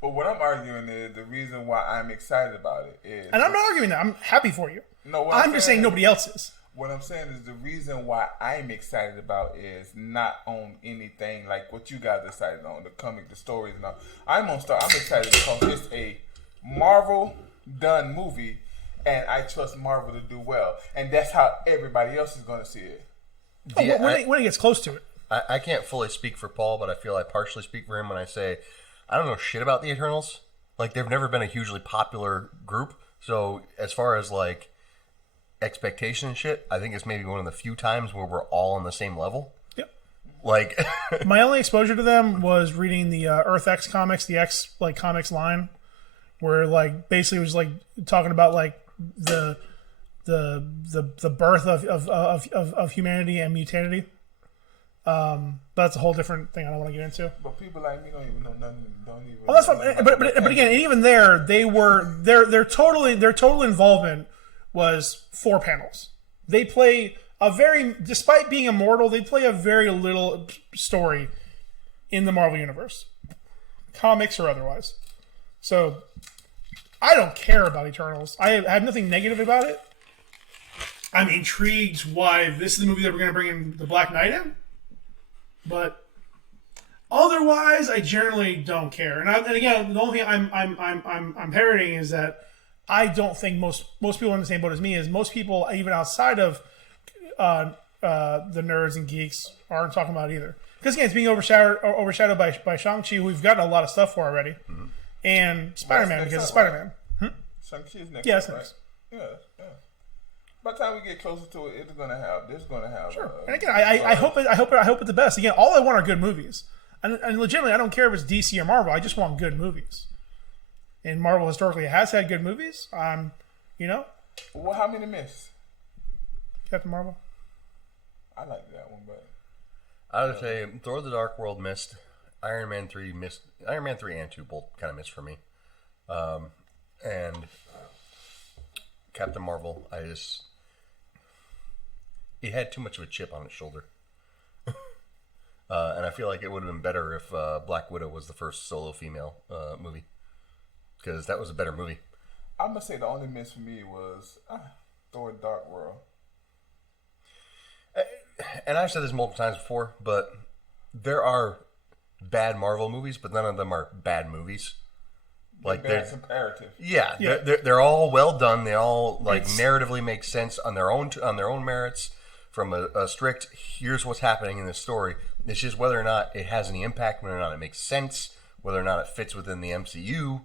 But what I'm arguing is the reason why I'm excited about it is... And I'm not arguing that. I'm happy for you. No, I'm just saying nobody else is. What I'm saying is the reason why I'm excited about is not on anything like what you guys decided on, the comic, the stories and all. I'm excited because it's a Marvel done movie and I trust Marvel to do well. And that's how everybody else is going to see it. When it gets close to it. I can't fully speak for Paul, but I feel I partially speak for him when I say I don't know shit about the Eternals. Like, they've never been a hugely popular group. So as far as, like, expectation and shit, I think it's maybe one of the few times where we're all on the same level. Yep. Like, my only exposure to them was reading the Earth X comics, the X like comics line, where like basically it was like talking about like the birth of humanity and mutanity. But that's a whole different thing I don't want to get into. But people like me don't even know nothing. Don't even. Well, that's fine. But again, even there, their total involvement was 4 panels. They play despite being immortal, they play a very little story in the Marvel Universe. Comics or otherwise. So, I don't care about Eternals. I have nothing negative about it. I'm intrigued why this is the movie that we're going to bring in the Black Knight in. But otherwise, I generally don't care. And again, the only thing I'm parroting is that I don't think most people in the same boat as me is most people, even outside of the nerds and geeks aren't talking about either. Because again, it's being overshadowed by Shang-Chi, who we've gotten a lot of stuff for already, and Spider-Man because of Spider-Man. Shang-Chi is next. Yeah, that's right? next. Yeah. By the time we get closer to it, it's gonna have. There's gonna have. Sure. And again, I hope it's the best. Again, all I want are good movies, and legitimately, I don't care if it's DC or Marvel. I just want good movies. And Marvel historically has had good movies. Well, how many missed? Captain Marvel. I like that one, but I would say Thor: The Dark World missed. Iron Man 3 missed. Iron Man 3 and 2 both kind of missed for me. And Captain Marvel, it had too much of a chip on its shoulder. And I feel like it would have been better if Black Widow was the first solo female movie. Because that was a better movie. I'm going to say the only miss for me was Thor: Dark World. And I've said this multiple times before, but there are bad Marvel movies, but none of them are bad movies. Like they're comparative. Yeah. They're all well done. They all narratively make sense on their own merits. From a strict, here's what's happening in this story. It's just whether or not it has any impact, whether or not it makes sense, whether or not it fits within the MCU.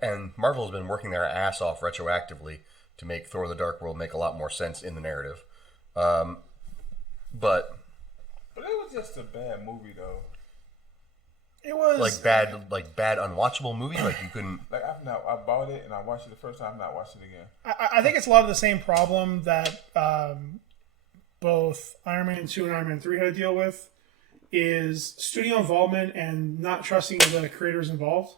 And Marvel has been working their ass off retroactively to make Thor: The Dark World make a lot more sense in the narrative. But it was just a bad movie, though. It was bad unwatchable movie. Like you couldn't. I bought it and I watched it the first time. I've not watched it again. I think it's a lot of the same problem that both Iron Man 2 and Iron Man 3 had to deal with, is studio involvement and not trusting the creators involved.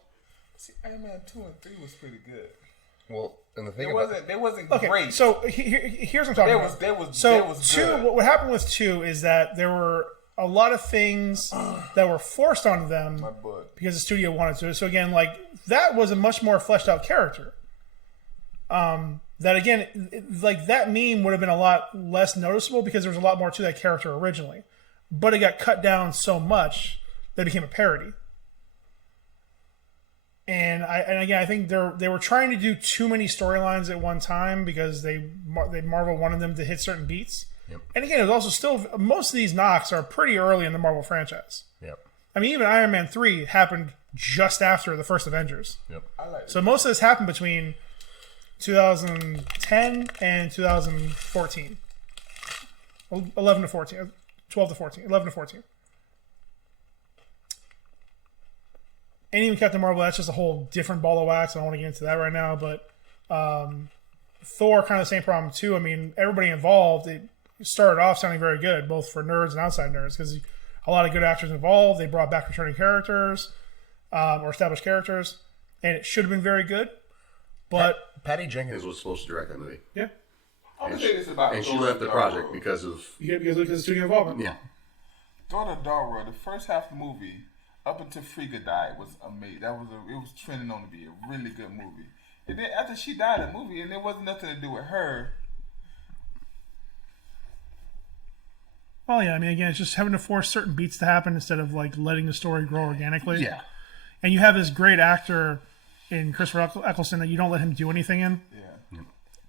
See, Iron Man 2 and 3 was pretty good. Well, and the thing they wasn't okay, great. So here's what I'm talking about. There was two. good. What happened with 2 is that there were a lot of things that were forced onto them because the studio wanted to. So again, that was a much more fleshed out character. That again, that meme would have been a lot less noticeable because there was a lot more to that character originally, but it got cut down so much that it became a parody. And again, I think they were trying to do too many storylines at one time because Marvel wanted them to hit certain beats. Yep. And again, it was also still most of these knocks are pretty early in the Marvel franchise. Yep. I mean, even Iron Man 3 happened just after the first Avengers. Yep. So most of this happened between 2010 and 2014. 11 to 14. 12 to 14. 11 to 14. And even Captain Marvel, that's just a whole different ball of wax. I don't want to get into that right now. But Thor, kind of the same problem too. I mean, everybody involved, it started off sounding very good, both for nerds and outside nerds, because a lot of good actors involved. They brought back returning characters or established characters, and it should have been very good. But Patty Jenkins was supposed to direct that movie. Yeah. I'm gonna say this about and she left the project because of studio involvement. Yeah. Thor: The Dark World, the first half of the movie, up until Frigga died, was amazing. It was trending on to be a really good movie. And then after she died, the movie, and there wasn't nothing to do with her. Well, yeah, I mean, again, it's just having to force certain beats to happen instead of letting the story grow organically. Yeah. And you have this great actor in Christopher Eccleston that you don't let him do anything in. Yeah.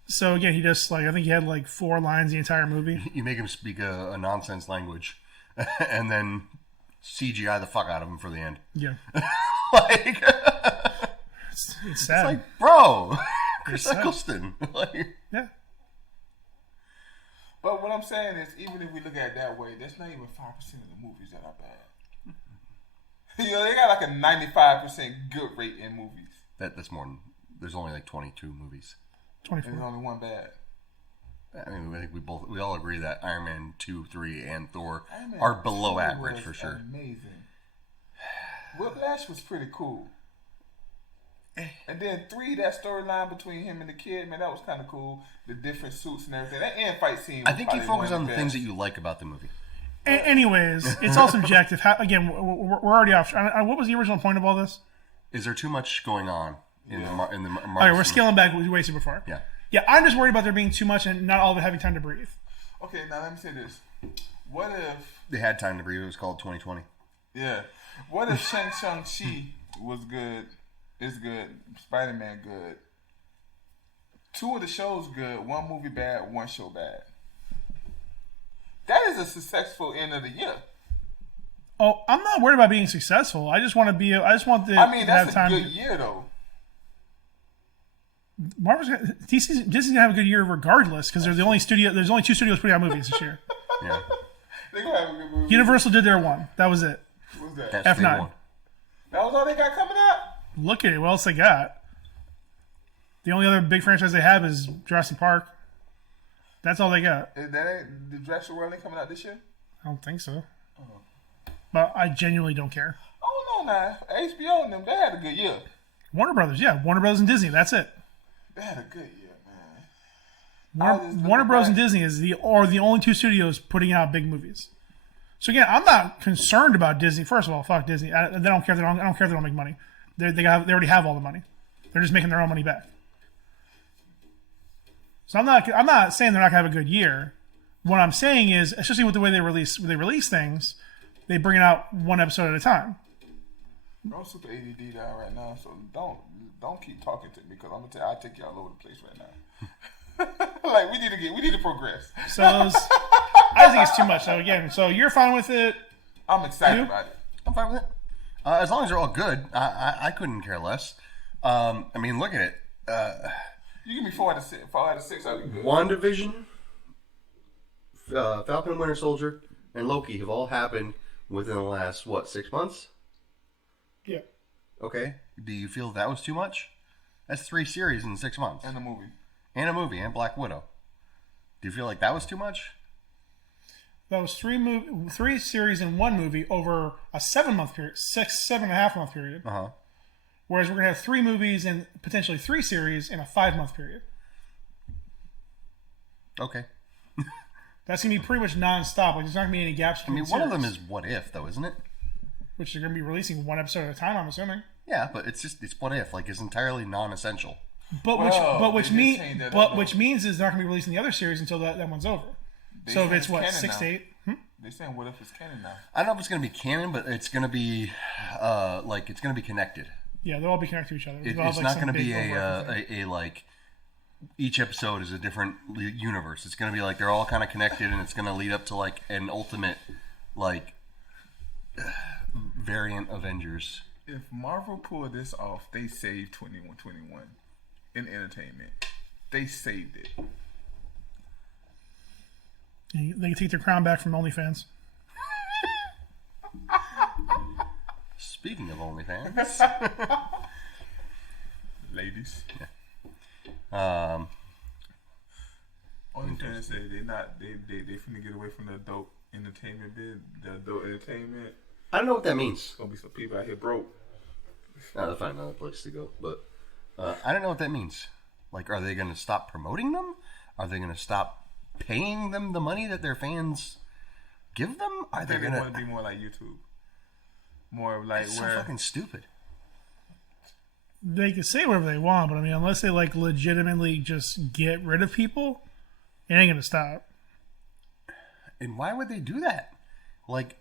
So again, he just I think he had 4 lines the entire movie. You make him speak a nonsense language, and then CGI the fuck out of him for the end. Yeah. It's sad. It's bro, Chris Eccleston. Yeah. But what I'm saying is, even if we look at it that way, that's not even 5% of the movies that are bad. They got a 95% good rate in movies. That's more than, there's only 22 movies. 24. There's only one bad. I mean, I think we all agree that Iron Man 2, 3, and Thor are below average for sure. Amazing. Whiplash was pretty cool. And then 3, that storyline between him and the kid, man, that was kind of cool. The different suits and everything. That end fight scene. I think you focus on the things that you like about the movie. Anyways, it's all subjective. Again, we're already off. What was the original point of all this? Is there too much going on in the Marvel? All right, we're scaling back. We wasted before. Yeah. Yeah, I'm just worried about there being too much and not all of it having time to breathe. Okay, now let me say this. What if they had time to breathe? It was called 2020. Yeah. What if Shang-Chi was good? It's good. Spider-Man good. 2 of the shows good. 1 movie bad. 1 show bad. is a successful end of the year. Oh, I'm not worried about being successful. I just want to be. I just want the. I mean, that's time. a good year though. Disney's gonna have a good year regardless because they're the only studio. There's only 2 studios putting out movies this year. Yeah. They gonna have a good movie. Universal did their one. That was it. What's that? That's F9. That was all they got coming out. Look at it. What else they got? The only other big franchise they have is Jurassic Park. That's all they got. That ain't the Jurassic World ain't coming out this year. I don't think so. But I genuinely don't care. Oh no, now HBO and them they had a good year. Warner Brothers, yeah, Warner Brothers and Disney. That's it. They had a good year, man. Warner Bros. And Disney are the only 2 studios putting out big movies. So again, I'm not concerned about Disney. First of all, fuck Disney. They don't care. I don't care if they don't make money. They already have all the money. They're just making their own money back. So I'm not saying they're not gonna have a good year. What I'm saying is, especially with the way they release things, they bring it out 1 episode at a time. I'm super ADD down right now, so don't keep talking to me because I'm gonna tell you, I'll take you all over the place right now. Like we need to progress. So I think it's too much. So again, so you're fine with it. I'm excited about it. I'm fine with it. As long as they're all good, I couldn't care less. I mean, look at it. You give me 4 out of 6. 4 out of 6, I'll be good. WandaVision, Falcon and Winter Soldier, and Loki have all happened within the last 6 months? Yeah. Okay. Do you feel that was too much? That's 3 series in 6 months. And a movie. And Black Widow. Do you feel like that was too much? That was 3 series in 1 movie over a 7-month period, 7.5 month period. Uh-huh. Whereas we're gonna have 3 movies and potentially 3 series in a 5-month period. Okay. That's gonna be pretty much non-stop. Like there's not gonna be any gaps. I mean, one of them is What If, though, isn't it? Which they're gonna be releasing 1 episode at a time. I'm assuming. Yeah, but it's What If, like it's entirely non-essential. Which means is they're not gonna be releasing the other series until that one's over. So if it's 6 to 8. They're saying What If it's canon now. I don't know if it's gonna be canon, but it's gonna be it's gonna be connected. Yeah, they'll all be connected to each other. It's not going to be a like each episode is a different universe. It's going to be like they're all kind of connected, and it's going to lead up to like an ultimate like variant Avengers. If Marvel pulled this off, they saved 2121 in entertainment. They saved it. They can take their crown back from OnlyFans. Speaking of OnlyFans, ladies, yeah. OnlyFans say they finna get away from the adult entertainment bit. The adult entertainment. I don't know what that means. There's gonna be some people out here broke. They'll find another place to go, but I don't know what that means. Like, are they going to stop promoting them? Are they going to stop paying them the money that their fans give them? Are they going to be more like YouTube? More like it's so fucking stupid. They can say whatever they want, but I mean, unless they like legitimately just get rid of people, it ain't gonna stop. And why would they do that? Like,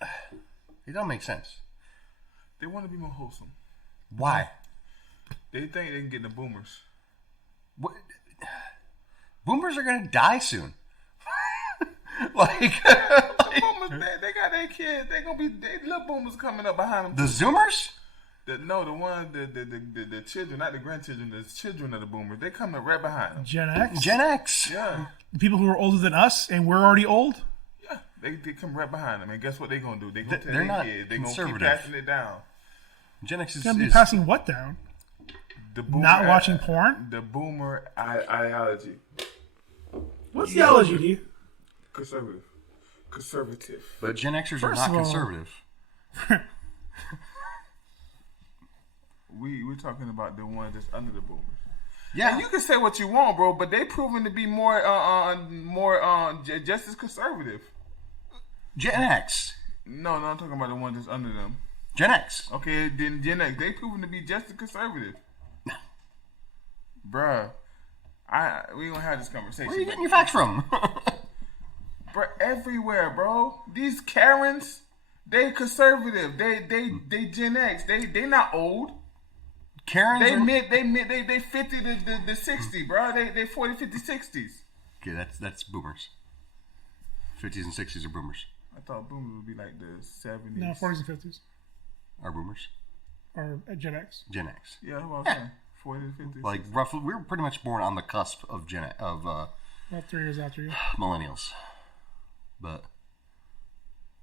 it don't make sense. They want to be more wholesome. Why? They think they can get the boomers. What? Boomers are gonna die soon. Like boomers, they got their kids. They gonna be little boomers coming up behind them. The Zoomers? The children, not the grandchildren. The children of the boomers. They coming right behind them. Gen X. Gen X. Yeah. The people who are older than us and we're already old. Yeah. They come right behind them, and guess what they gonna do? They gonna tell They're their not kids. They gonna keep conservative. passing it down. Gen X is Gonna be passing what down? The boomer, not watching porn. The boomer ideology. What's the ideology, D? Conservative. But Gen Xers are not conservative. We're talking about the ones that's under the boomers. Yeah, and you can say what you want, bro, but they proven to be more just as conservative. Gen X. No, I'm talking about the ones that's under them. Gen X. Okay, then Gen X. They proven to be just as conservative. Bruh, we gonna have this conversation. Where are you getting your facts from? Bruh, everywhere, bro. These Karens, they conservative. They Gen X. They not old. Karens they 50 to 60, bro. They 40, 50, 60s. Okay, that's boomers. 50s and 60s are boomers. I thought boomers would be like the 70s. No, 40s and 50s. Are boomers? Or Gen X. Gen X. Yeah, that's what I was saying. 40s, 50s. Like roughly, we were pretty much born on the cusp of About 3 years after you. millennials. But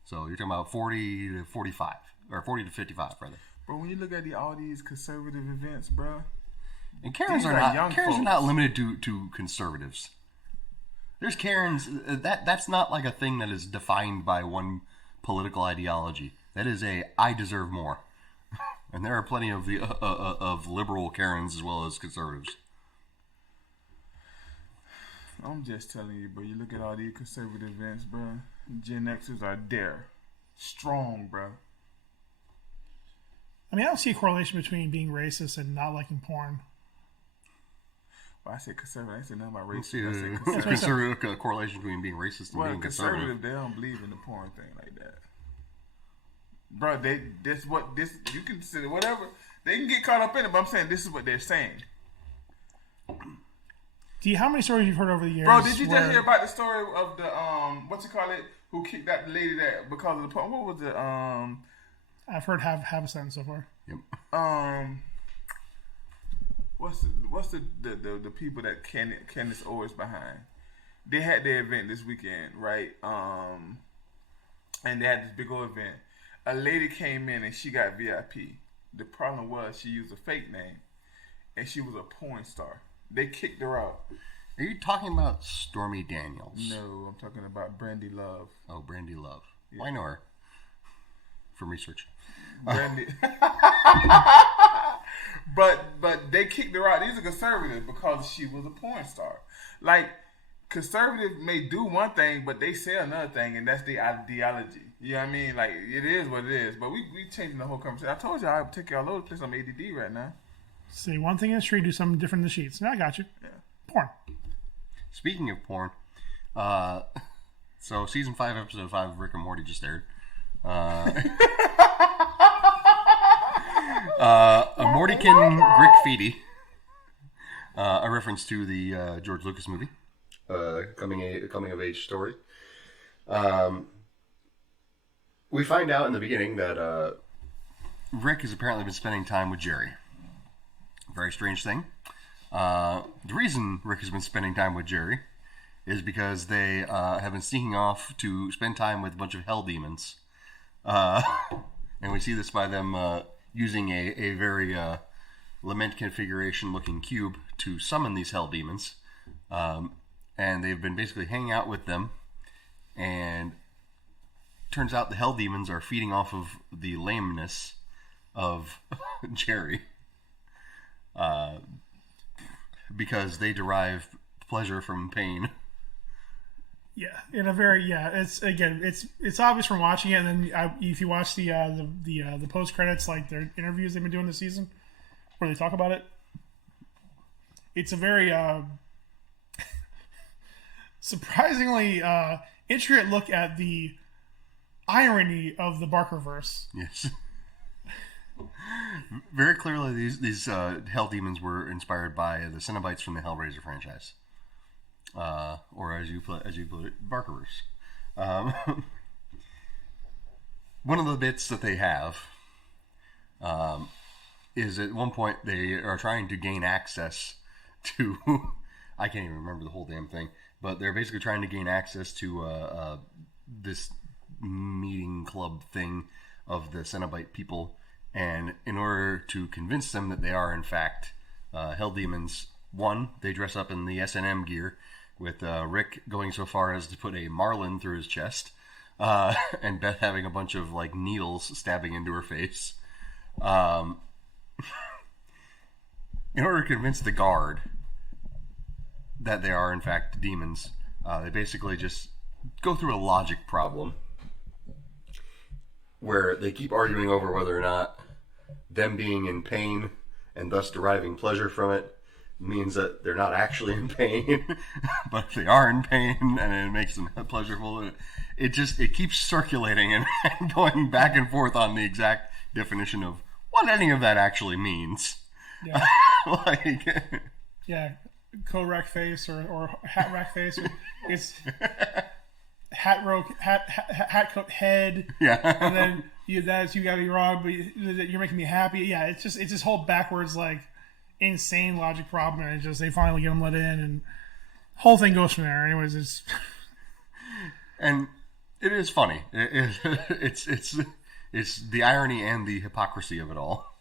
so you're talking about 40 to 45 or 40 to 55 rather. But when you look at all these conservative events, bro, and Karens are not limited to conservatives. There's Karens that's not like a thing that is defined by one political ideology. That is I deserve more. And there are plenty of the of liberal Karens as well as conservatives. I'm just telling you, bro. You look at all these conservative events, bro. Gen Xers are there, strong, bro. I mean, I don't see a correlation between being racist and not liking porn. Well, I said conservative. I said nothing about racist. I said conservative correlation between being racist and being conservative. They don't believe in the porn thing like that. Bro, you can say whatever. They can get caught up in it, but I'm saying this is what they're saying. How many stories you've heard over the years? Bro, did you just hear about the story of the who kicked out the lady that because of the porn? What was it? I've heard have a sentence so far. Yep. What's the people that Candace Owens behind? They had their event this weekend, right? And they had this big old event. A lady came in and she got VIP. The problem was she used a fake name, and she was a porn star. They kicked her out. Are you talking about Stormy Daniels? No, I'm talking about Brandy Love. Oh, Brandy Love. Yeah. Well, I know her from research. Brandy. But they kicked her out. These are conservatives because she was a porn star. Like, conservatives may do one thing, but they say another thing, and that's the ideology. You know what I mean? Like, it is what it is. But we changing the whole conversation. I told you I would take you all over the place. I'm ADD right now. Say one thing in the street, do something different in the sheets. No, I got you. Yeah. Porn. Speaking of porn, so season 5, episode 5 of Rick and Morty just aired. A Mortykin Grick a reference to the George Lucas movie, coming of age story. We find out in the beginning that Rick has apparently been spending time with Jerry. Very strange thing. The reason Rick has been spending time with Jerry is because they have been sneaking off to spend time with a bunch of hell demons. And we see this by them using a very lament configuration looking cube to summon these hell demons. And they've been basically hanging out with them. And turns out the hell demons are feeding off of the lameness of Jerry. Because they derive pleasure from pain. Yeah, in a very it's obvious from watching it, and then if you watch the post credits, like their interviews they've been doing this season, where they talk about it, it's a very surprisingly intricate look at the irony of the Barkerverse. Yes. Very clearly, these hell demons were inspired by the Cenobites from the Hellraiser franchise, or as you put it, Barkerverse. One of the bits that they have is at one point they are trying to gain access to. I can't even remember the whole damn thing, but they're basically trying to gain access to this meeting club thing of the Cenobite people. And in order to convince them that they are, in fact, hell demons, one, they dress up in the S&M gear, with Rick going so far as to put a marlin through his chest, and Beth having a bunch of like needles stabbing into her face. In order to convince the guard that they are, in fact, demons, they basically just go through a logic problem where they keep arguing over whether or not them being in pain and thus deriving pleasure from it means that they're not actually in pain, but if they are in pain and it makes them pleasurable, it keeps circulating and going back and forth on the exact definition of what any of that actually means. Yeah. Yeah, co-rack face or hat rack face. hat coat head. Yeah. And then you got to be wrong, but you're making me happy. Yeah, it's this whole backwards like insane logic problem, and they finally get him let in, and whole thing goes from there. Anyways, it's and it is funny. It's the irony and the hypocrisy of it all.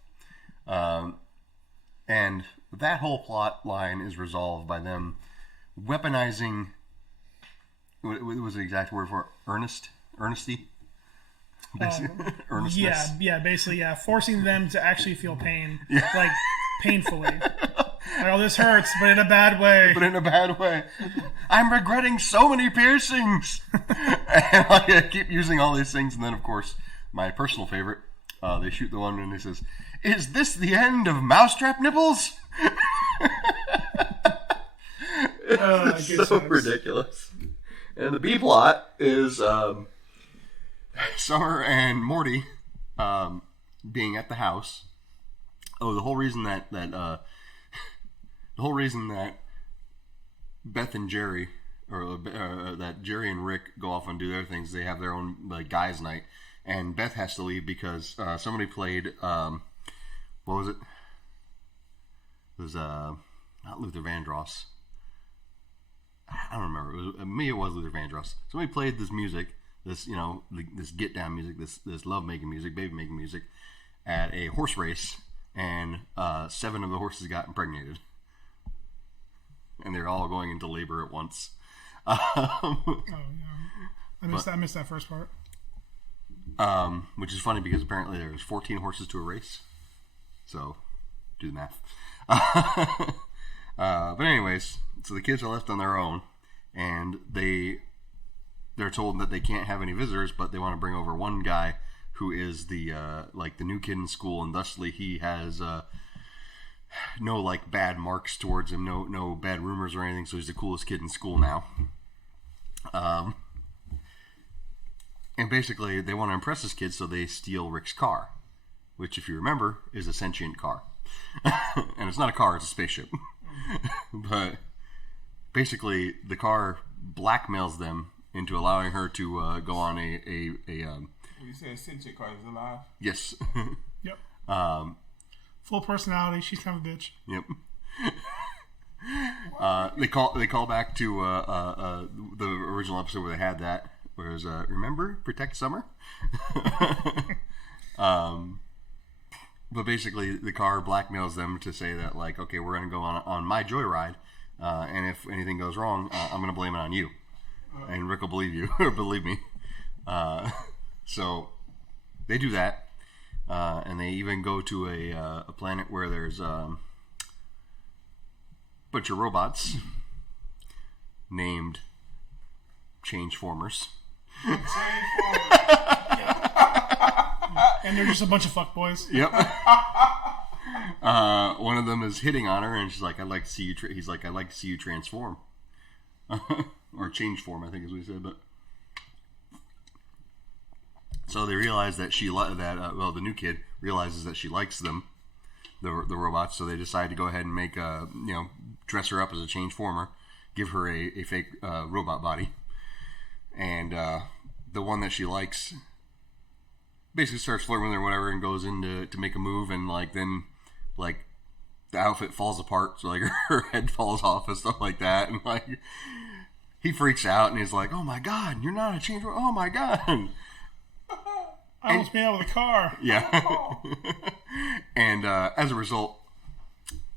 And that whole plot line is resolved by them weaponizing. What was the exact word for it? Earnesty? Earnestness. Yeah, basically, yeah. Forcing them to actually feel pain. Yeah. Like, painfully. Like, oh, this hurts, but in a bad way. I'm regretting so many piercings! And I keep using all these things, and then, of course, my personal favorite, they shoot the one and he says, "Is this the end of mousetrap nipples?" It's so ridiculous. And the B plot is Summer and Morty being at the house. Oh, the whole reason that Beth and Jerry, or that Jerry and Rick go off and do their things. They have their own like guys' night, and Beth has to leave because somebody played. What was it? It was not Luther Vandross. I don't remember. It was Luther Vandross. Somebody played this music, this get down music, this love making music, baby making music, at a horse race, and 7 of the horses got impregnated, and they're all going into labor at once. Oh yeah, I missed that first part. Which is funny because apparently there's 14 horses to a race, so do the math. But anyways, so the kids are left on their own, and they're told that they can't have any visitors, but they want to bring over one guy who is the new kid in school, and thusly he has no like bad marks towards him, no bad rumors or anything. So he's the coolest kid in school now. And basically they want to impress this kid, so they steal Rick's car, which, if you remember, is a sentient car. And it's not a car; it's a spaceship. But basically, the car blackmails them into allowing her to go on a You saying sentient car is alive? Yes. Yep. Full personality. She's kind of a bitch. Yep. They call back to the original episode where they had that. Whereas remember, protect Summer. But basically, the car blackmails them to say that, like, okay, we're going to go on my joyride, and if anything goes wrong, I'm going to blame it on you. And Rick will believe you, or believe me. So they do that, and they even go to a planet where there's a bunch of robots named Changeformers. And they're just a bunch of fuckboys. Yep. One of them is hitting on her, and she's like, "I'd like to see you." He's like, "I'd like to see you transform," or change form, I think is what he said. But so they realize that the new kid realizes that she likes them, the robots. So they decide to go ahead and make dress her up as a change former, give her a fake robot body, and the one that she likes basically starts flirting with her or whatever, and goes in to make a move, and then the outfit falls apart, so her head falls off and stuff like that, and he freaks out and he's like, "Oh my god, you're not a change! Oh my god!" I almost made out with a car. Yeah. And as a result,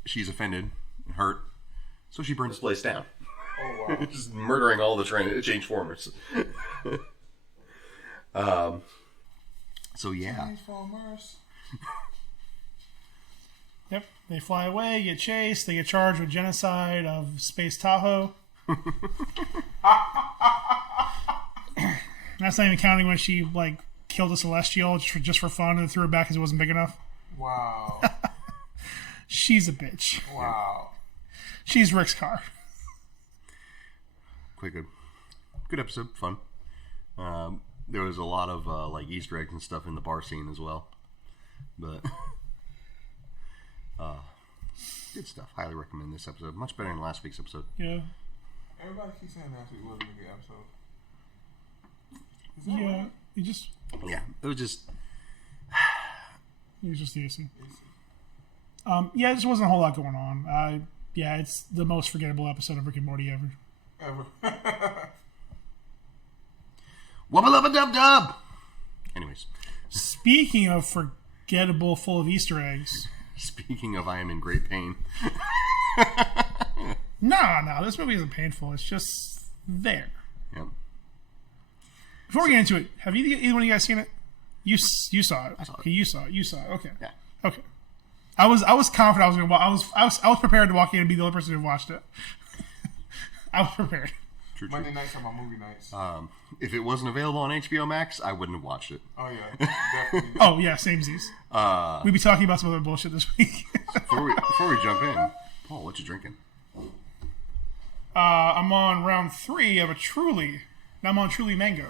she's offended and hurt, so she burns the place down. Oh wow! Just murdering all the change formers. So yeah. Yep. They fly away, get chased, they get charged with genocide of Space Tahoe. That's not even counting when she killed a Celestial just for fun and threw it back because it wasn't big enough. Wow. She's a bitch. Wow. She's Rick's car. Quite good episode, fun. There was a lot of Easter eggs and stuff in the bar scene as well, but good stuff. Highly recommend this episode. Much better than last week's episode. Yeah. Everybody keeps saying last week wasn't a good episode. Yeah, he just. Yeah, it was just. He was just the AC. Yeah, there just wasn't a whole lot going on. Yeah, it's the most forgettable episode of Rick and Morty ever. Wubba lubba dub dub. Anyways. Speaking of forgettable, full of Easter eggs. Speaking of, I am in great pain. No, this movie isn't painful. It's just there. Yep. Before we get into it, have either one of you guys seen it? You saw it. I saw it. Okay, you saw it. Okay. Yeah. Okay. I was confident I was going to watch. I was prepared to walk in and be the only person who watched it. I was prepared. True. Monday nights are my movie nights. If it wasn't available on HBO Max, I wouldn't have watched it. Oh yeah, definitely. Oh yeah, samesies. We'd be talking about some other bullshit this week. Before we jump in, Paul, what you drinking? I'm on round 3 of a Truly. And I'm on Truly Mango.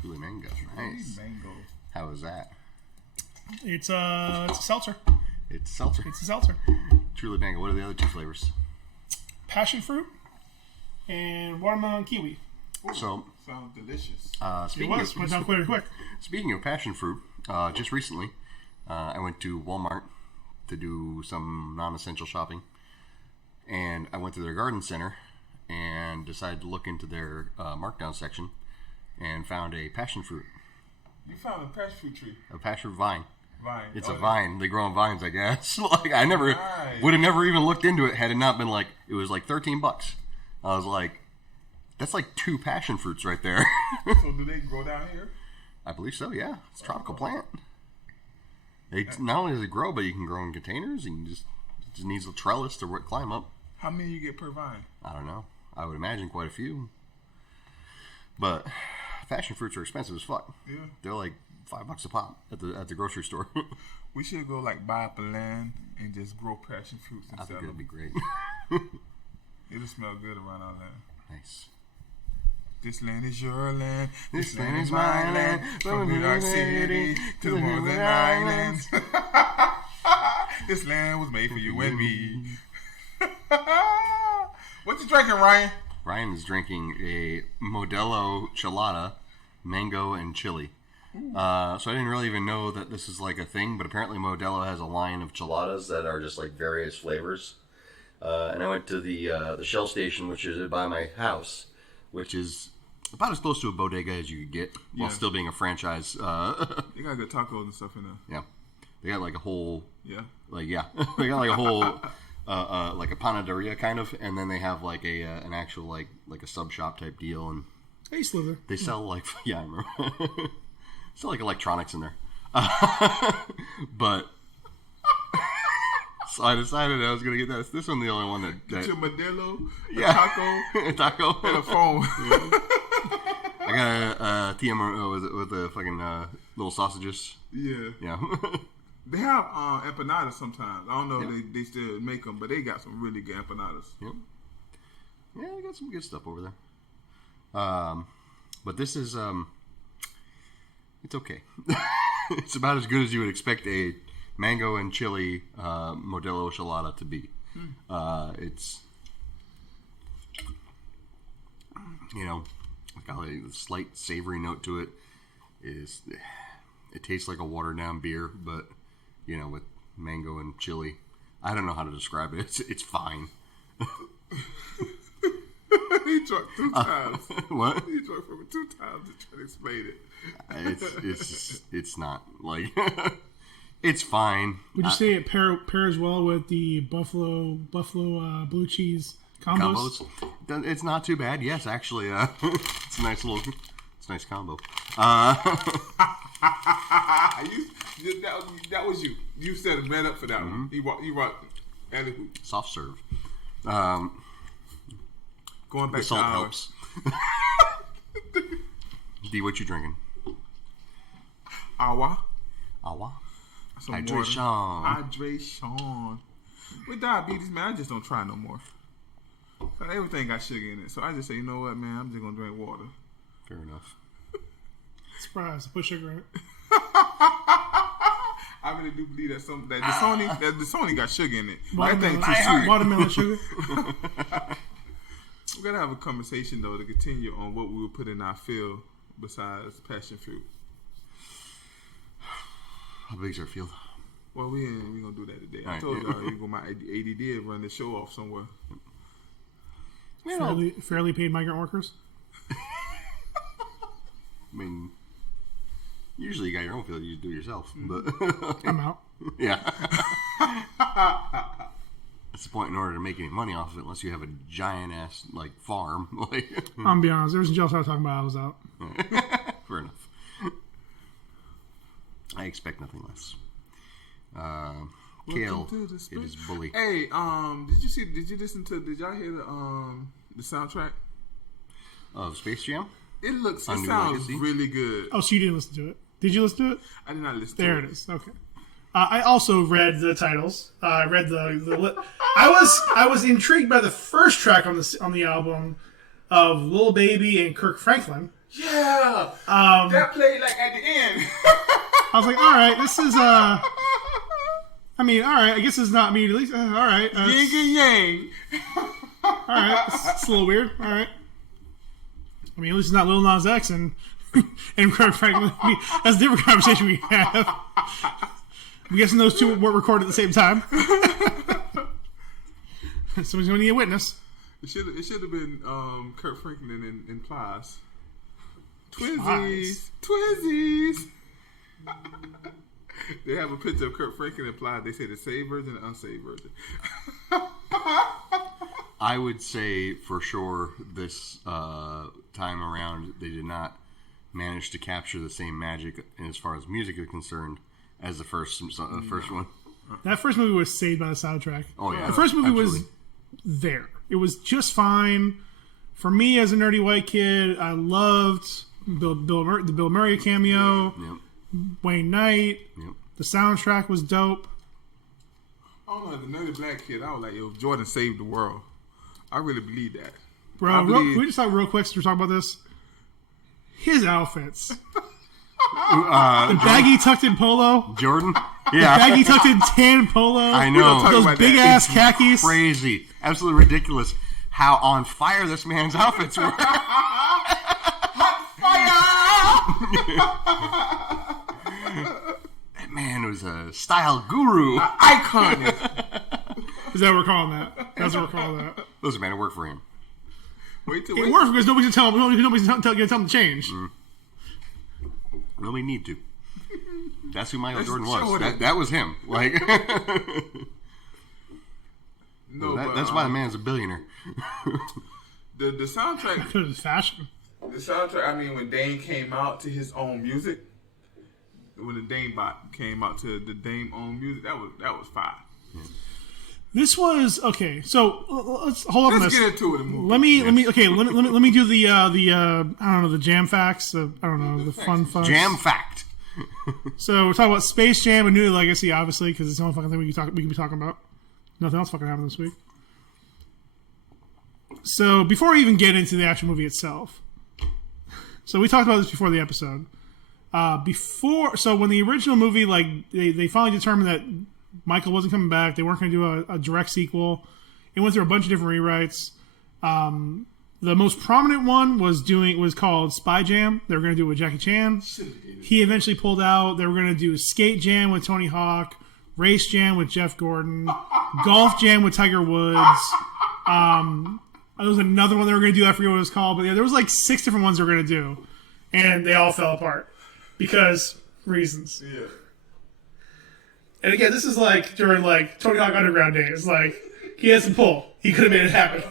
Truly Mango, nice. Mango. How is that? It's a seltzer. It's seltzer. It's a seltzer. Truly Mango. What are the other 2 flavors? Passion fruit and watermelon kiwi. So sounds delicious. Went down quick. Speaking of passion fruit, just recently, I went to Walmart to do some non-essential shopping, and I went to their garden center and decided to look into their markdown section and found a passion fruit. You found a passion fruit tree. A passion vine. Vine. It's a vine. They grow on vines, I guess. Like I would have never even looked into it had it not been like it was like $13. I was like, that's like 2 passion fruits right there. So do they grow down here? I believe so. Yeah, it's a tropical plant. Not only does it grow, but you can grow in containers, and it just needs a trellis to climb up. How many you get per vine? I don't know. I would imagine quite a few. But passion fruits are expensive as fuck. Yeah. They're like $5 a pop at the grocery store. We should go like buy up a land and just grow passion fruits and I think sell that'd be them. great. It'll smell good around our land. Nice. This land is your land. This land is my land. From New York City to the Northern Islands. This land was made for you and me. What you drinking, Ryan? Ryan is drinking a Modelo Chelada, mango and chili. So I didn't really even know that this is like a thing, but apparently Modelo has a line of cheladas that are just like various flavors. And I went to the Shell station, which is by my house, which is about as close to a bodega as you could get, while still being a franchise. They got good tacos and stuff in there. Yeah, they got like a whole. Yeah. They got like a whole, like a panaderia kind of, and then they have like an actual like a sub shop type deal, and I used to live there. they sell like I remember, sell like electronics in there, but. So I decided I was gonna get that. This one, the only one that Get your Modelo, a taco, and a phone. I got a TM with the fucking little sausages. Yeah. Yeah. They have empanadas sometimes. I don't know if they still make them, but they got some really good empanadas. Yep. Yeah, they got some good stuff over there. But this is it's okay. It's about as good as you would expect a mango and chili Modelo Chelada to be. It's got a slight savory note to it. It tastes like a watered down beer, but with mango and chili. I don't know how to describe it. It's fine. He drunk 2 times. What? He drunk from it 2 times to try to explain it. It's not like it's fine. Would you say it pairs well with the buffalo blue cheese combos? It's not too bad. Yes, actually, it's a nice combo. That was you. You set a man up for that one. You brought Soft serve. Going back The salt to helps. D, what you drinking? Awa. Some Hydration. Hydration. With diabetes, man, I just don't try no more. Everything got sugar in it. So I just say, you know what, man, I'm just going to drink water. Fair enough. Surprise, put sugar in it. I really do believe that the Sony got sugar in it. Watermelon, that thing too sweet. watermelon sugar. We gotta have a conversation though to continue on what we would put in our field besides passion fruit? How big's our field? Well, we gonna do that today. I told y'all you go my ADD and run the show off somewhere. Fairly paid migrant workers. I mean, usually you got your own field, you just do it yourself. But I'm out. Yeah. That's the point in order to make any money off of it, unless you have a giant ass farm. I'm gonna be honest, everything else I was talking about, I was out. Fair enough. I expect nothing less. Kale, it is bully. Hey, did y'all hear the soundtrack of Space Jam? It sounds really good. Oh, so you didn't listen to it? Did you listen to it? I did not listen to it. There it is. Okay. I also read the titles. I read I was intrigued by the first track on the album of Lil Baby and Kirk Franklin. Yeah. That played at the end. I was like, all right, this is I mean, all right, I guess it's not me at least. All right. Yin and yang. All right, it's a little weird. All right. I mean, at least it's not Lil Nas X and Kirk Franklin. I mean, that's a different conversation we have. I'm guessing those two weren't recorded at the same time. Somebody's going to need a witness. It should have been Kirk Franklin and Plies. Twizzies. They have a picture of Kirk Franklin and Plies. They say the saved version and the unsaved version. I would say for sure this time around they did not manage to capture the same magic as far as music is concerned as the first one. That first movie was saved by the soundtrack. Oh yeah, the first movie absolutely. was there. It was just fine. For me as a nerdy white kid, I loved the Bill Murray cameo, Wayne Knight. Yep. The soundtrack was dope. I don't know, as a nerdy black kid, I was like, yo, Jordan saved the world. I really believe that. Bro, can we just talk real quick since we're talking about this? His outfits. The baggy tucked in polo. Jordan? Yeah. The baggy tucked in tan polo. I know. Those big ass khakis. Crazy. Absolutely ridiculous how on fire this man's outfits were. That man was a style guru. Icon. Is that what we're calling that? That's what we're calling that. Listen, man, it worked for him. It worked because nobody's going to tell him to change. Really need to. That's who Michael Jordan was. That was him. That's why the man's a billionaire. The soundtrack. Because of his fashion. The soundtrack. I mean, when Dame came out to his own music, when the Dame bot came out to the Dame own music, that was fire. Yeah. This was okay. So let's hold on. Let's get into it. Let me do the I don't know, the jam facts. I don't know, the fun facts. Jam fact. So we're talking about Space Jam and New Legacy, obviously, because it's the only fucking thing we can be talking about. Nothing else fucking happened this week. So before we even get into the actual movie itself, so we talked about this before the episode. So when the original movie, they finally determined that Michael wasn't coming back, they weren't going to do a direct sequel. It went through a bunch of different rewrites. The most prominent one was called Spy Jam. They were going to do it with Jackie Chan. He eventually pulled out. They were going to do Skate Jam with Tony Hawk, Race Jam with Jeff Gordon, Golf Jam with Tiger Woods. There was another one they were going to do. I forget what it was called, but yeah, there was 6 different ones they were going to do, and they all fell apart because reasons. Yeah. And again, this is during Tony Hawk Underground days. He had some pull. He could have made it happen.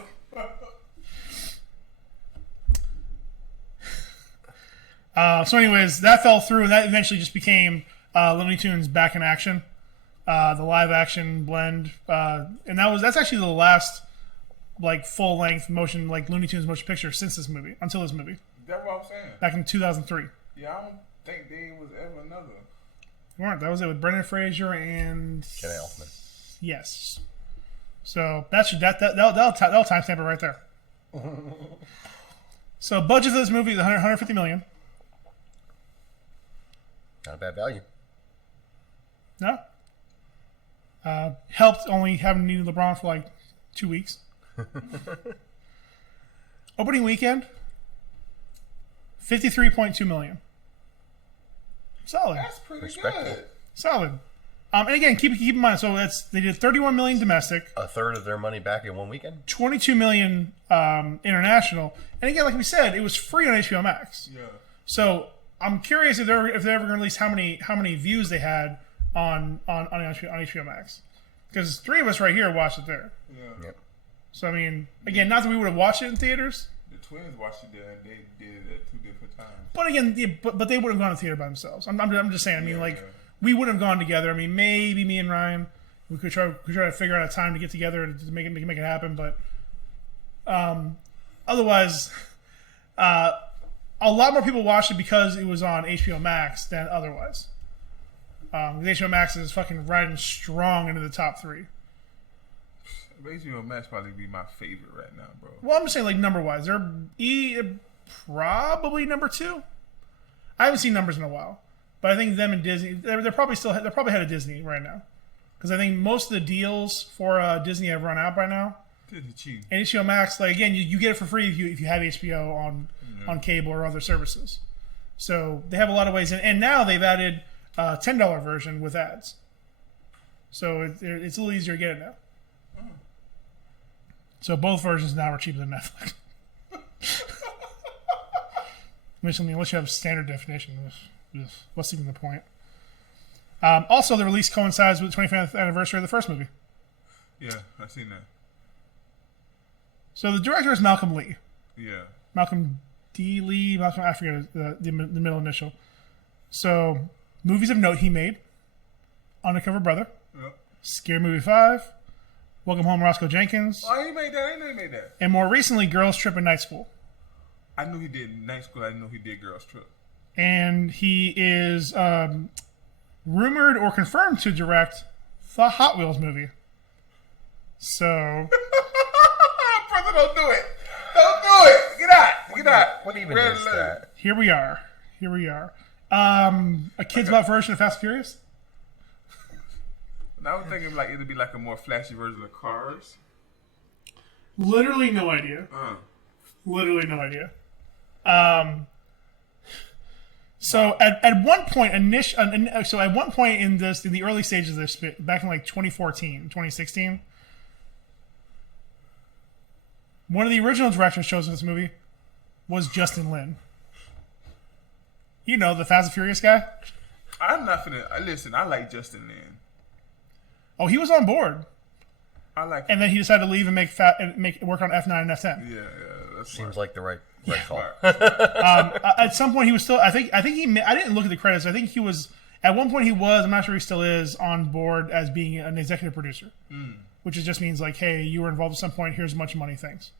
So anyways, that fell through, and that eventually just became Looney Tunes Back in Action, the live action blend, and that's actually the last full length motion Looney Tunes motion picture until this movie. That's what I'm saying. Back in 2003. Yeah, I don't think there was ever another. Weren't. That was it with Brendan Fraser and Ken Elfman. Yes. So that'll timestamp it right there. So budget for this movie is $150 million. Not a bad value. No. Helped only having needed LeBron for 2 weeks. Opening weekend, $53.2 million. Solid. That's pretty Respectable. good. Solid. And again, keep in mind. So they did $31 million domestic, A third of their money back in one weekend. $22 million international, and again, like we said, it was free on HBO Max. Yeah. So I'm curious if they're ever going to release how many views they had on HBO Max, because 3 of us right here watched it there. Yeah. Yep. So I mean, again, not that we would have watched it in theaters, The twins watched it there and they did it at 2 different times. but again, but they would have gone to theater by themselves. I'm just saying. I mean, we would have gone together. I mean, maybe me and Ryan, we could try to figure out a time to get together to make it happen. But otherwise, a lot more people watched it because it was on HBO Max than otherwise. HBO Max is fucking riding strong into the top 3. HBO Max probably be my favorite right now, bro. Well, I'm just saying, like, number-wise. They're probably number 2. I haven't seen numbers in a while. But I think them and Disney, they're probably ahead of Disney right now. Because I think most of the deals for Disney have run out by now. Disney cheap. And HBO Max, like, again, you get it for free if you have HBO on cable or other services. So they have a lot of ways. And now they've added a $10 version with ads. So it's a little easier to get it now. So both versions now are cheaper than Netflix. Unless you have standard definition. What's even the point? Also, the release coincides with the 25th anniversary of the first movie. Yeah, I've seen that. So the director is Malcolm Lee. Yeah. Malcolm D. Lee. I forget the middle initial. So, movies of note he made: Undercover Brother, Yep. Scary Movie 5, Welcome Home, Roscoe Jenkins, Oh, he made that. I didn't know he made that. and more recently, Girls Trip and Night School. I knew he did Night School. I didn't know he did Girls Trip. And he is rumored or confirmed to direct the Hot Wheels movie. So, Brother, don't do it. Don't do it. Get out. Get out. What even Red is alert. that? here we are. A Kids About version of Fast and Furious. And I was thinking like it'd be like a more flashy version of Cars. Literally no idea. Literally no idea. So at one point, in the early stages of this, back in like 2014, 2016, one of the original directors chosen for this movie was Justin Lin. You know, the Fast and Furious guy. I'm not finna. Listen, I like Justin Lin. Oh, he was on board, I like. and then he decided to leave and make work on F9 and F10. Yeah, that's Seems like the right call. At some point, he was still. I think he. I didn't look at the credits. I think he was. At one point, he was. I'm not sure he still is on board as being an executive producer, which just means like, hey, you were involved at some point. Here's much money. Thanks.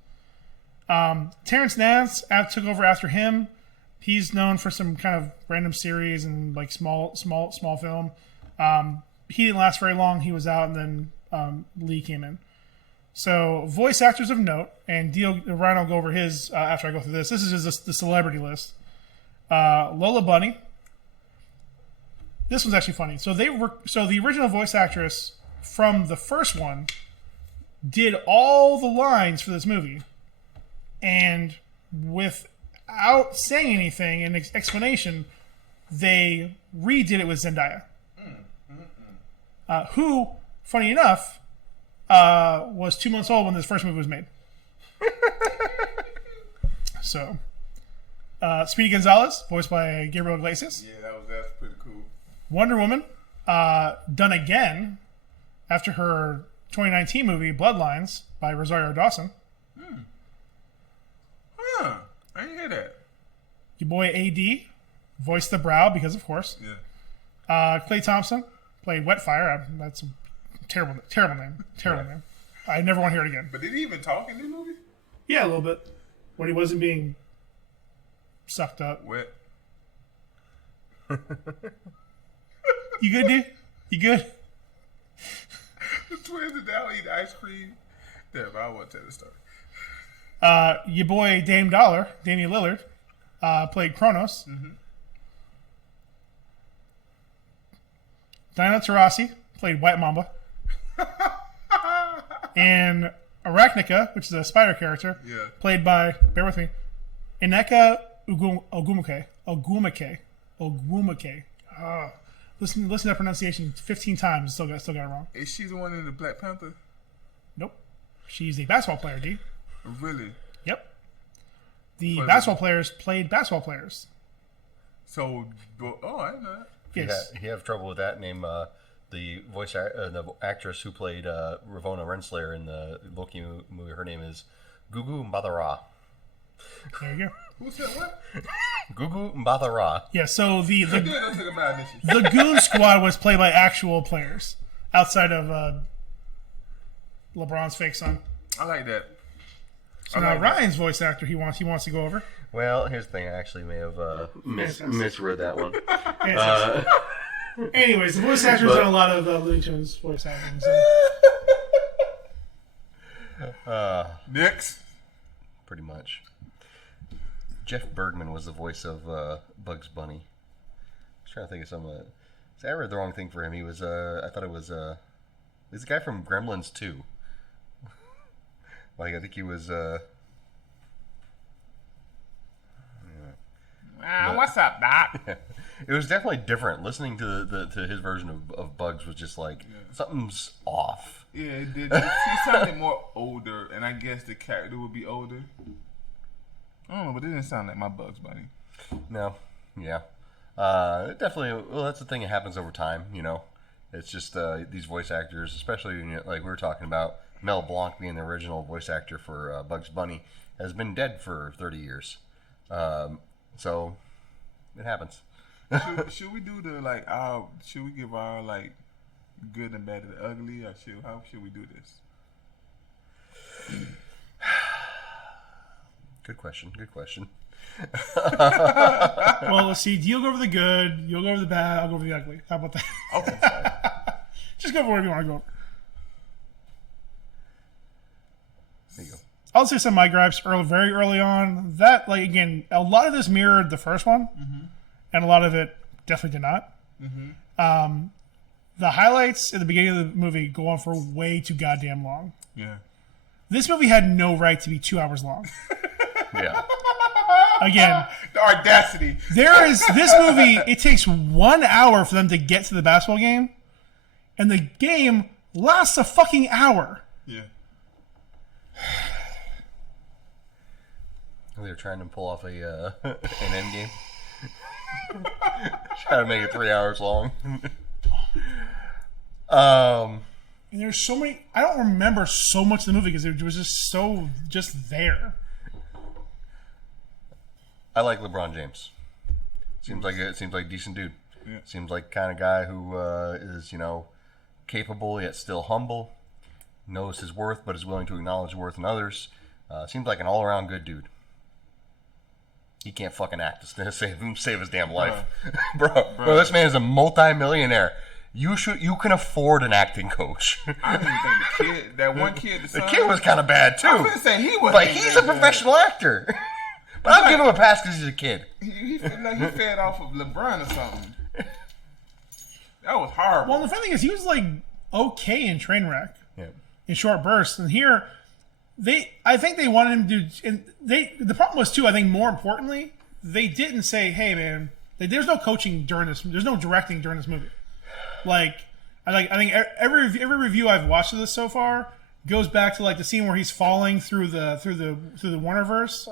Terrence Nance took over after him. He's known for some kind of random series and like small film. He didn't last very long. He was out, and then Lee came in. So, voice actors of note, and Ryan will go over his after I go through this. This is just the celebrity list. Lola Bunny. This one's actually funny. So the original voice actress from the first one did all the lines for this movie, and without saying anything in explanation, they redid it with Zendaya, who, funny enough, was 2 months old when this first movie was made. So, Speedy Gonzalez, voiced by Gabriel Iglesias. Yeah, that's pretty cool. Wonder Woman, done again after her 2019 movie Bloodlines by Rosario Dawson. Huh? I didn't hear that. Your boy AD voiced the Brow because, of course. Yeah. Klay Thompson played Wetfire. That's a terrible name. Terrible name. I never want to hear it again. But did he even talk in this movie? Yeah, a little bit. When he wasn't being sucked up. Wet. You good, dude? You good? The twins are now eating ice cream. Damn, I won't tell the story. Your boy Damian Lillard, played Kronos. Mm-hmm. Diana Taurasi played White Mamba. And Arachnica, which is a spider character, Yeah. played by, bear with me, Ineka Ogwumike. Listen to that pronunciation 15 times. Still got it wrong. Is she the one in the Black Panther? Nope. She's a basketball player, D. Really? Yep. The basketball players played basketball players. So, I didn't know that. Yes. You have trouble with that name. The the actress who played Ravonna Renslayer in the Loki movie. Her name is Gugu Mbatha-Raw. There you go. Who said what? Gugu Mbatha-Raw. Yeah. So the the Goon Squad was played by actual players outside of LeBron's fake son. I like that. So now Ryan's voice actor he wants to go over. Well, here's the thing. I actually may have misread that one. Anyways, the voice actor's done a lot of Looney Tunes voice acting. So. Next. Pretty much. Jeff Bergman was the voice of Bugs Bunny. I was trying to think of some. I read the wrong thing for him. He was. I thought it was. He's the guy from Gremlins 2. I think he was. What's up, Doc? It was definitely different. Listening to his version of Bugs was just like something's off. Yeah, it did. He sounded more older, and I guess the character would be older. I don't know, but it didn't sound like my Bugs Bunny. No, yeah, definitely. Well, that's the thing. It happens over time. It's just these voice actors, especially like we were talking about Mel Blanc being the original voice actor for Bugs Bunny, has been dead for 30 years. So it happens. Should we do should we give our good and bad and ugly, or how should we do this? Good question. Well, let's see. You'll go over the good, you'll go over the bad, I'll go over the ugly. How about that? Okay. Just go over whatever you want to go over. There you go. I'll say some of my gripes very early on. That, again, a lot of this mirrored the first one, and a lot of it definitely did not. The highlights at the beginning of the movie go on for way too goddamn long. Yeah. This movie had no right to be 2 hours long. Yeah. Again, the audacity. This movie, it takes 1 hour for them to get to the basketball game, and the game lasts a fucking hour. Yeah. They're trying to pull off an end game. Trying to make it 3 hours long. And there's so many. I don't remember so much of the movie because it was just there. I like LeBron James. Seems like a decent dude. Yeah. Seems like the kind of guy who is capable yet still humble, knows his worth but is willing to acknowledge worth in others. Seems like an all around good dude. He can't fucking act to save his damn life, bro. This man is a multi-millionaire. You can afford an acting coach. I didn't think the kid, that one kid, the kid was kind of bad too. I was gonna say he was, but he's a professional actor. But I'll give him a pass because he's a kid. He fed off of LeBron or something. That was horrible. Well, the funny thing is, he was okay in Trainwreck, in short bursts, and here. I think they wanted him to do, and the problem was too, I think more importantly, they didn't say, hey man, there's no coaching during this, there's no directing during this movie. I think every review I've watched of this so far goes back to the scene where he's falling through the Warnerverse.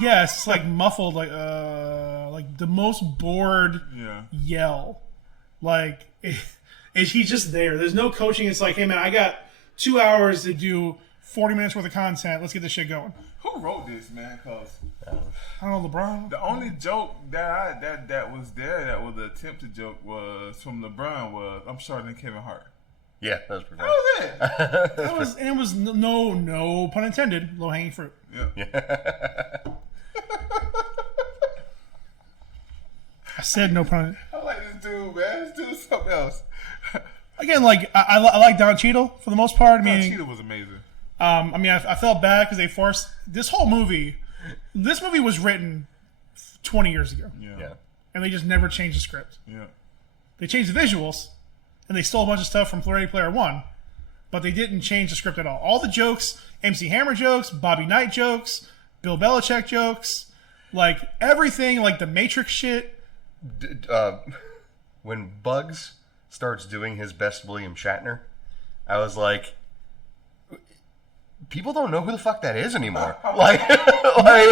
Yes, it's muffled, like the most bored yell. Is he just there? There's no coaching. It's hey man, I got 2 hours to do 40 minutes worth of content. Let's get this shit going. Who wrote this, man? Cause I don't know, LeBron. The only joke that was there that was an attempted joke was from LeBron was I'm shorter than Kevin Hart. Yeah, that was pretty funny. That was it. It was no pun intended, low hanging fruit. Yeah. I said no pun. I like this dude, man. This dude's something else. Again, I like Don Cheadle for the most part. Don Cheadle was amazing. I felt bad because they forced this whole movie. This movie was written 20 years ago. Yeah. And they just never changed the script. Yeah. They changed the visuals, and they stole a bunch of stuff from Ready Player One, but they didn't change the script at all. All the jokes, MC Hammer jokes, Bobby Knight jokes, Bill Belichick jokes, Like everything, like the Matrix shit. When Bugs starts doing his best William Shatner, I was like, people don't know who the fuck that is anymore. Like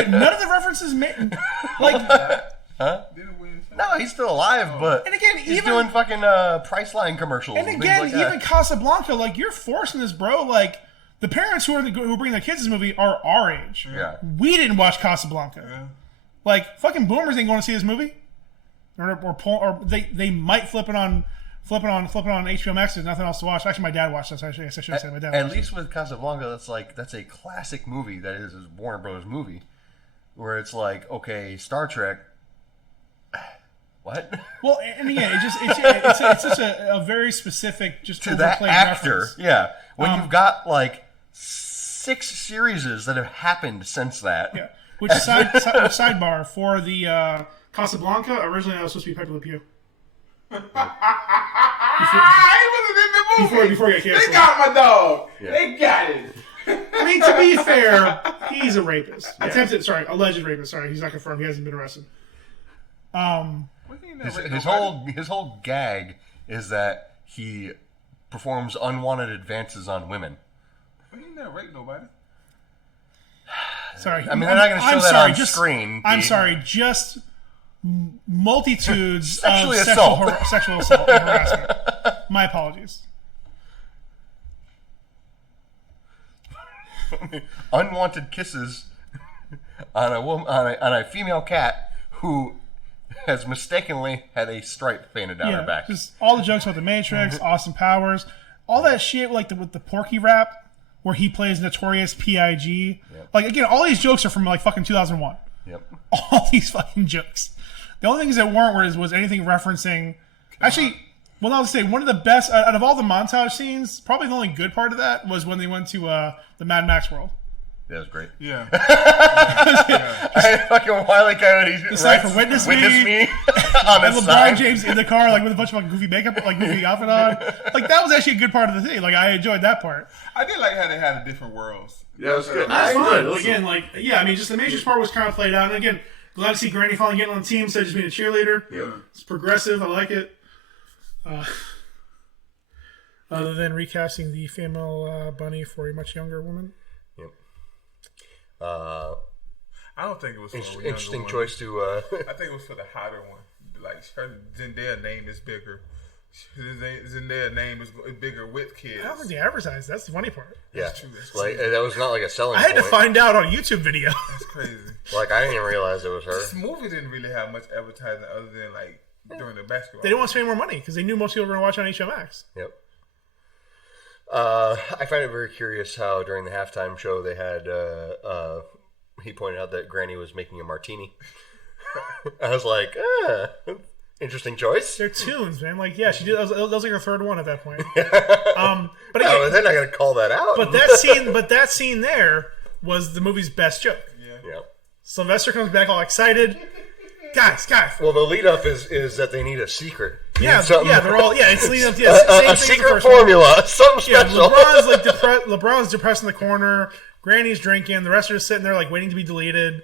none of the references made. Like, huh? No, he's still alive, but and again, he's doing fucking Priceline commercials. And again, even Casablanca, like you're forcing this, bro. Like the parents who bring their kids to this movie are our age. Yeah, we didn't watch Casablanca. Yeah. Like fucking boomers ain't going to see this movie, or they might flip it on HBO Max. There's nothing else to watch. Actually, my dad watched this. Actually, I should have said my dad. At least with Casablanca, that's a classic movie. That is a Warner Brothers movie, where it's like, okay, Star Trek. What? Well, and again, it's such a very specific, just to that actor. Reference. Yeah, when you've got like 6 series that have happened since that. Yeah. Which sidebar for the Casablanca? Originally, that was supposed to be Pepe Le Pew. He wasn't in the movie. Before he got canceled. They got my dog. Yeah. They got it. I mean, to be fair, he's a rapist. Yeah. Alleged rapist. Sorry, he's not confirmed. He hasn't been arrested. His whole gag is that he performs unwanted advances on women. But he never raped nobody. Sorry, I mean they're not going to show that on screen. I'm sorry, just multitudes sexual of assault. sexual assault and harassment. My apologies. Unwanted kisses on a woman, on a female cat who has mistakenly had a stripe painted down her back. Just all the jokes about the Matrix, Austin Powers, all that shit like with the Porky rap where he plays Notorious P.I.G. Yep. Like again, all these jokes are from like fucking 2001. Yep. All these fucking jokes. The only things that weren't was anything referencing. Actually, well, I'll say one of the best out of all the montage scenes. Probably the only good part of that was when they went to the Mad Max world. That was great. Yeah. I fucking Wile E. Coyote writes, witness me on and LeBron side. James in the car, like with a bunch of like goofy makeup, like goofy outfit on. Like that was actually a good part of the thing. Like I enjoyed that part. I did like how they had the different worlds. Yeah, it was good. That's fun. Again, like I mean, just the Matrix part was kind of played out. And again, glad to see Granny finally getting on the team instead of just being a cheerleader. Yeah. It's progressive. I like it. Other than recasting the female bunny for a much younger woman. Yep. I don't think it was for a interesting one. choice to. I think it was for the hotter one. Like her Zendaya name is bigger. Zendaya name is bigger with kids. I don't think they advertised. That's the funny part. Yeah, that's true. Like that was not like a selling. I had to find out on a YouTube video. That's crazy. Like I didn't even realize it was her. This movie didn't really have much advertising other than like during the basketball. They didn't want to spend more money because they knew most people were going to watch on HBO Max. Yep. I find it very curious how during the halftime show they had he pointed out that Granny was making a martini. I was like, interesting choice. They're tunes, man. Like, yeah, she did. That was like her third one at that point. But again, they're not going to call that out. But that scene there was the movie's best joke. Yeah. Sylvester comes back all excited. Guys. Well, the lead up is that they need a secret. Yeah, they're all it's leading up to a secret formula, something special. LeBron's depressed in the corner. Granny's drinking. The rest are just sitting there like waiting to be deleted.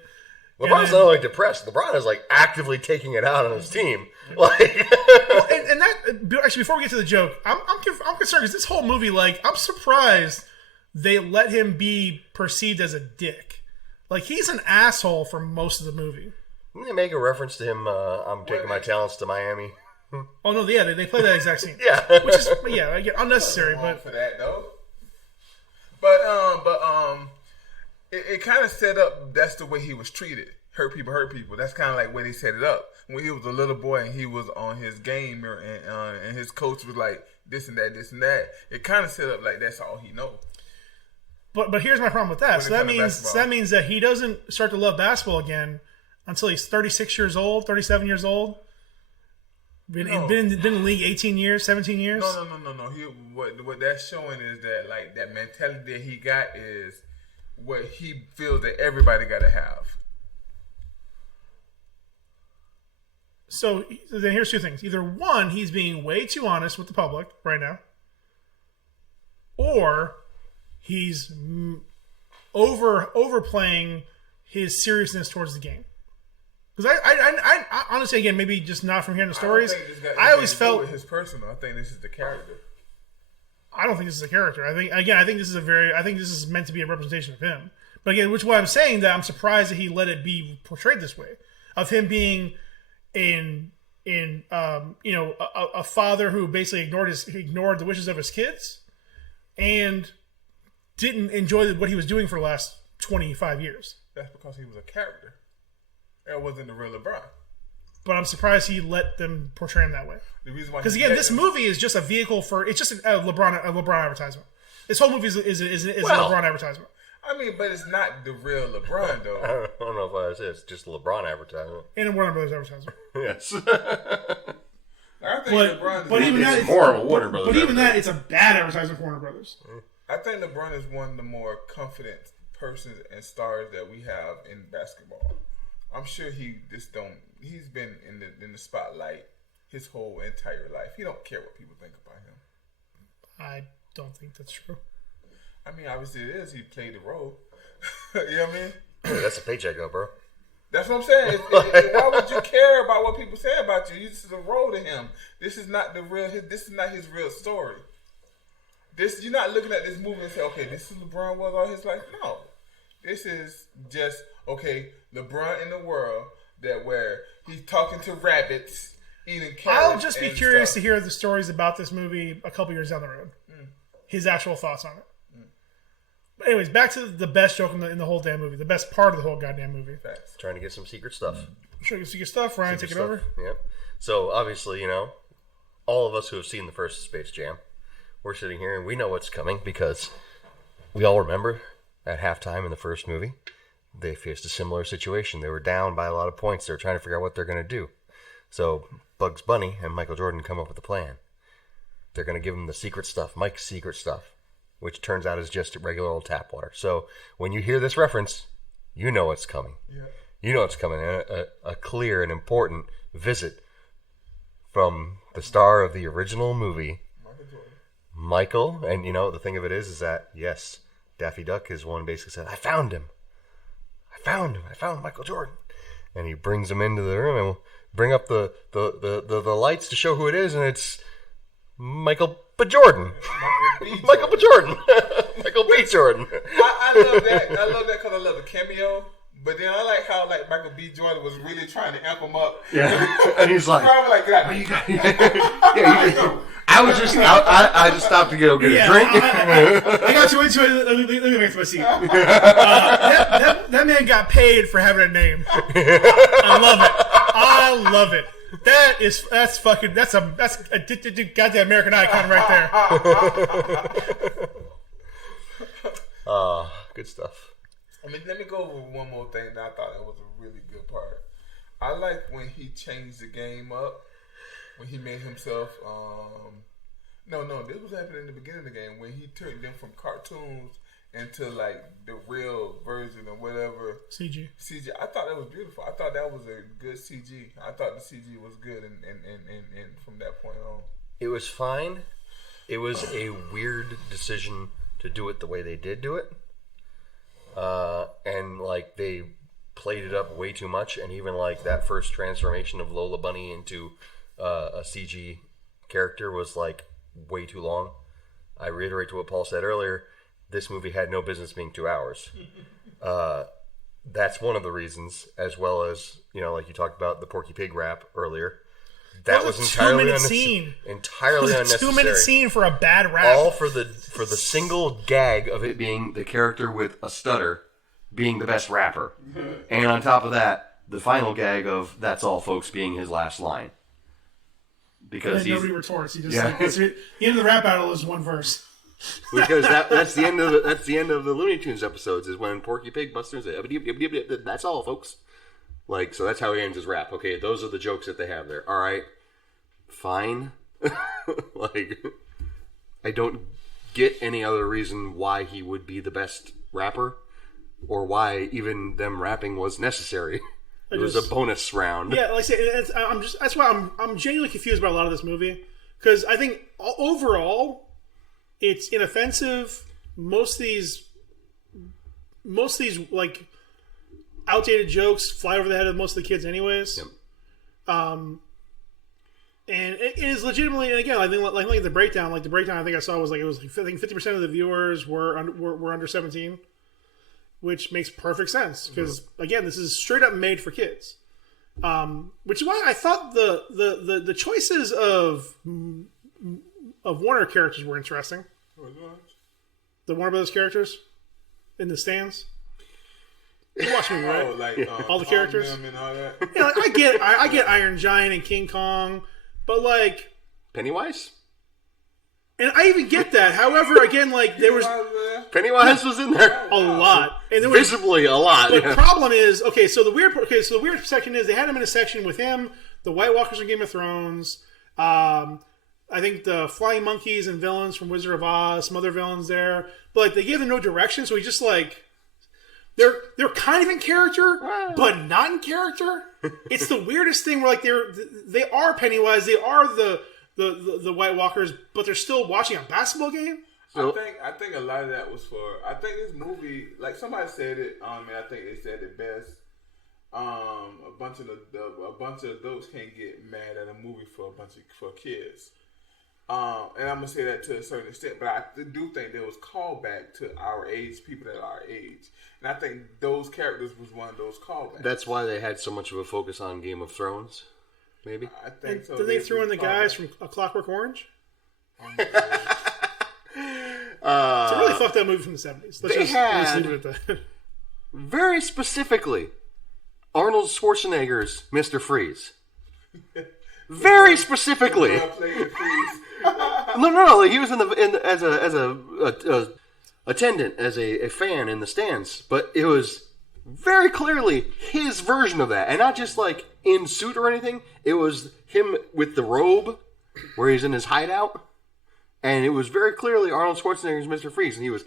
LeBron's not like depressed. LeBron is like actively taking it out on his team. Like, and that actually, before we get to the joke, I'm concerned because this whole movie, like, I'm surprised they let him be perceived as a dick. Like, he's an asshole for most of the movie. Didn't they make a reference to him? I'm taking my talents to Miami. Oh no, yeah, they play that exact scene. Yeah, which is again unnecessary, but for that though. But it kind of set up. That's the way he was treated. Hurt people. That's kind of like where they set it up. When he was a little boy and he was on his game, and his coach was like this and that. It kind of set up like that's all he knows. But here's my problem with that. So that means that he doesn't start to love basketball again until he's 36 years old, 37 years old. Been in the league 18 years, 17 years? No. What that's showing is that like that mentality that he got is what he feels that everybody got to have. So then here's two things. Either one, he's being way too honest with the public right now, or he's overplaying his seriousness towards the game. Because I honestly, again, maybe just not from hearing the stories. I always felt his personal. I think this is the character. I don't think this is a character. I think this is meant to be a representation of him. But again, which is why I'm saying that I'm surprised that he let it be portrayed this way, of him being a father who basically ignored the wishes of his kids, and didn't enjoy what he was doing for the last 25 years. That's because he was a character. That wasn't the real LeBron. But I'm surprised he let them portray him that way. The reason why, because again, this movie is just a vehicle for. It's just a LeBron advertisement. This whole movie is a LeBron advertisement. I mean, but it's not the real LeBron, though. I don't know if I say it's just a LeBron advertisement. And a Warner Brothers advertisement. Yes. I think LeBron but even that, more of a Warner Brothers. But even that, it's a bad advertisement for Warner Brothers. I think LeBron is one of the more confident persons and stars that we have in basketball. I'm sure he's been in the spotlight his whole entire life. He don't care what people think about him. I don't think that's true. I mean, obviously it is. He played the role. You know what I mean? That's a paycheck, though, bro. That's what I'm saying. Why would you care about what people say about you? This is a role to him. This is not This is not his real story. You're not looking at this movie and say, okay, this is LeBron was all his life. No, this is just LeBron in the world where he's talking to rabbits, eating carrots. I'll just be curious to hear the stories about this movie a couple years down the road. His actual thoughts on it. But anyways, back to the best joke in the whole damn movie. The best part of the whole goddamn movie. Facts. Trying to get some secret stuff. Sure, you see your stuff. Ryan, take it over. Yep. So, obviously, all of us who have seen the first Space Jam, we're sitting here and we know what's coming because we all remember at halftime in the first movie, they faced a similar situation. They were down by a lot of points. They were trying to figure out what they're going to do. So, Bugs Bunny and Michael Jordan come up with a plan. They're going to give him the secret stuff, Mike's secret stuff, which turns out is just regular old tap water. So when you hear this reference, you know it's coming. Yeah. You know it's coming. A clear and important visit from the star of the original movie, Michael. And the thing of it is that, yes, Daffy Duck is one basically said, I found him. I found Michael Jordan. And he brings him into the room and we'll bring up the lights to show who it is, and it's Michael B. Jordan. Michael B. Jordan. Michael B. Jordan. I love that. I love that because I love the cameo. But then I like how Michael B. Jordan was really trying to amp him up. Yeah, and he's like, I just stopped to go get a drink. I got you into it. Let me make my seat. That man got paid for having a name. I love it. That's a goddamn American icon right there. Good stuff. Let me go over one more thing that I thought that was a really good part. I like when he changed the game up, when he made himself. This was happening in the beginning of the game when he turned them from cartoons into the real version or whatever. CG. I thought that was beautiful. I thought that was a good CG. I thought the CG was good, and from that point on, it was fine. It was a weird decision to do it the way they did do it, and they played it up way too much. And even that first transformation of Lola Bunny into a CG character was way too long. I reiterate to what Paul said earlier. This movie had no business being 2 hours. That's one of the reasons, as well as, like you talked about the Porky Pig rap earlier. That was entirely unnecessary. Entirely unnecessary. 2-minute scene for a bad rap. All for the single gag of it being the character with a stutter being the best rapper. And on top of that, the final gag of "That's all, folks" being his last line. Because nobody retorts. He just the end of the rap battle is one verse. Because that's the end of the Looney Tunes episodes is when Porky Pig busts in and says, "That's all, folks." So that's how he ends his rap. Okay, those are the jokes that they have there. All right, fine. I don't get any other reason why he would be the best rapper, or why even them rapping was necessary. It was a bonus round. Yeah, like I say, that's why I'm genuinely confused about a lot of this movie, because I think overall it's inoffensive. Most of these outdated jokes fly over the head of most of the kids, anyways. Yep. And it is legitimately, and again, I think like the breakdown I think I saw was like, I think 50% of the viewers were under 17, which makes perfect sense because again, this is straight up made for kids. Which is why I thought the choices of Warner characters were interesting. The Warner Brothers characters in the stands. You watch me, right? Oh, like all the characters and all that. Yeah, like, I get Iron Giant and King Kong, but like Pennywise? And I even get that. However, again, like there was Pennywise was in there a lot, and there was visibly a lot. But the problem is, so the weird section is they had him in a section with him, the White Walkers from Game of Thrones. I think the Flying Monkeys and villains from Wizard of Oz, some other villains there, but like they gave him no direction, so he just like they're kind of in character, but not in character. It's the weirdest thing where like they are Pennywise, they are the White Walkers, but they're still watching a basketball game. So, I think a lot of that was for. I think this movie, like somebody said it, and I think they said it best. A bunch of adults can't get mad at a movie for kids. And I'm gonna say that to a certain extent, but I do think there was callback to our age, people that are our age, and I think those characters was one of those callbacks. That's why they had so much of a focus on Game of Thrones. Maybe I think so. Did they throw in the guys from A Clockwork Orange? It's a really fucked up movie from the 70s. Let's just leave it at that. Very specifically, Arnold Schwarzenegger's Mr. Freeze. Very specifically. No. Like he was as a attendant, as a fan in the stands, but it was very clearly his version of that, and not just like in suit or anything. It was him with the robe, where he's in his hideout, and it was very clearly Arnold Schwarzenegger's Mr. Freeze, and he was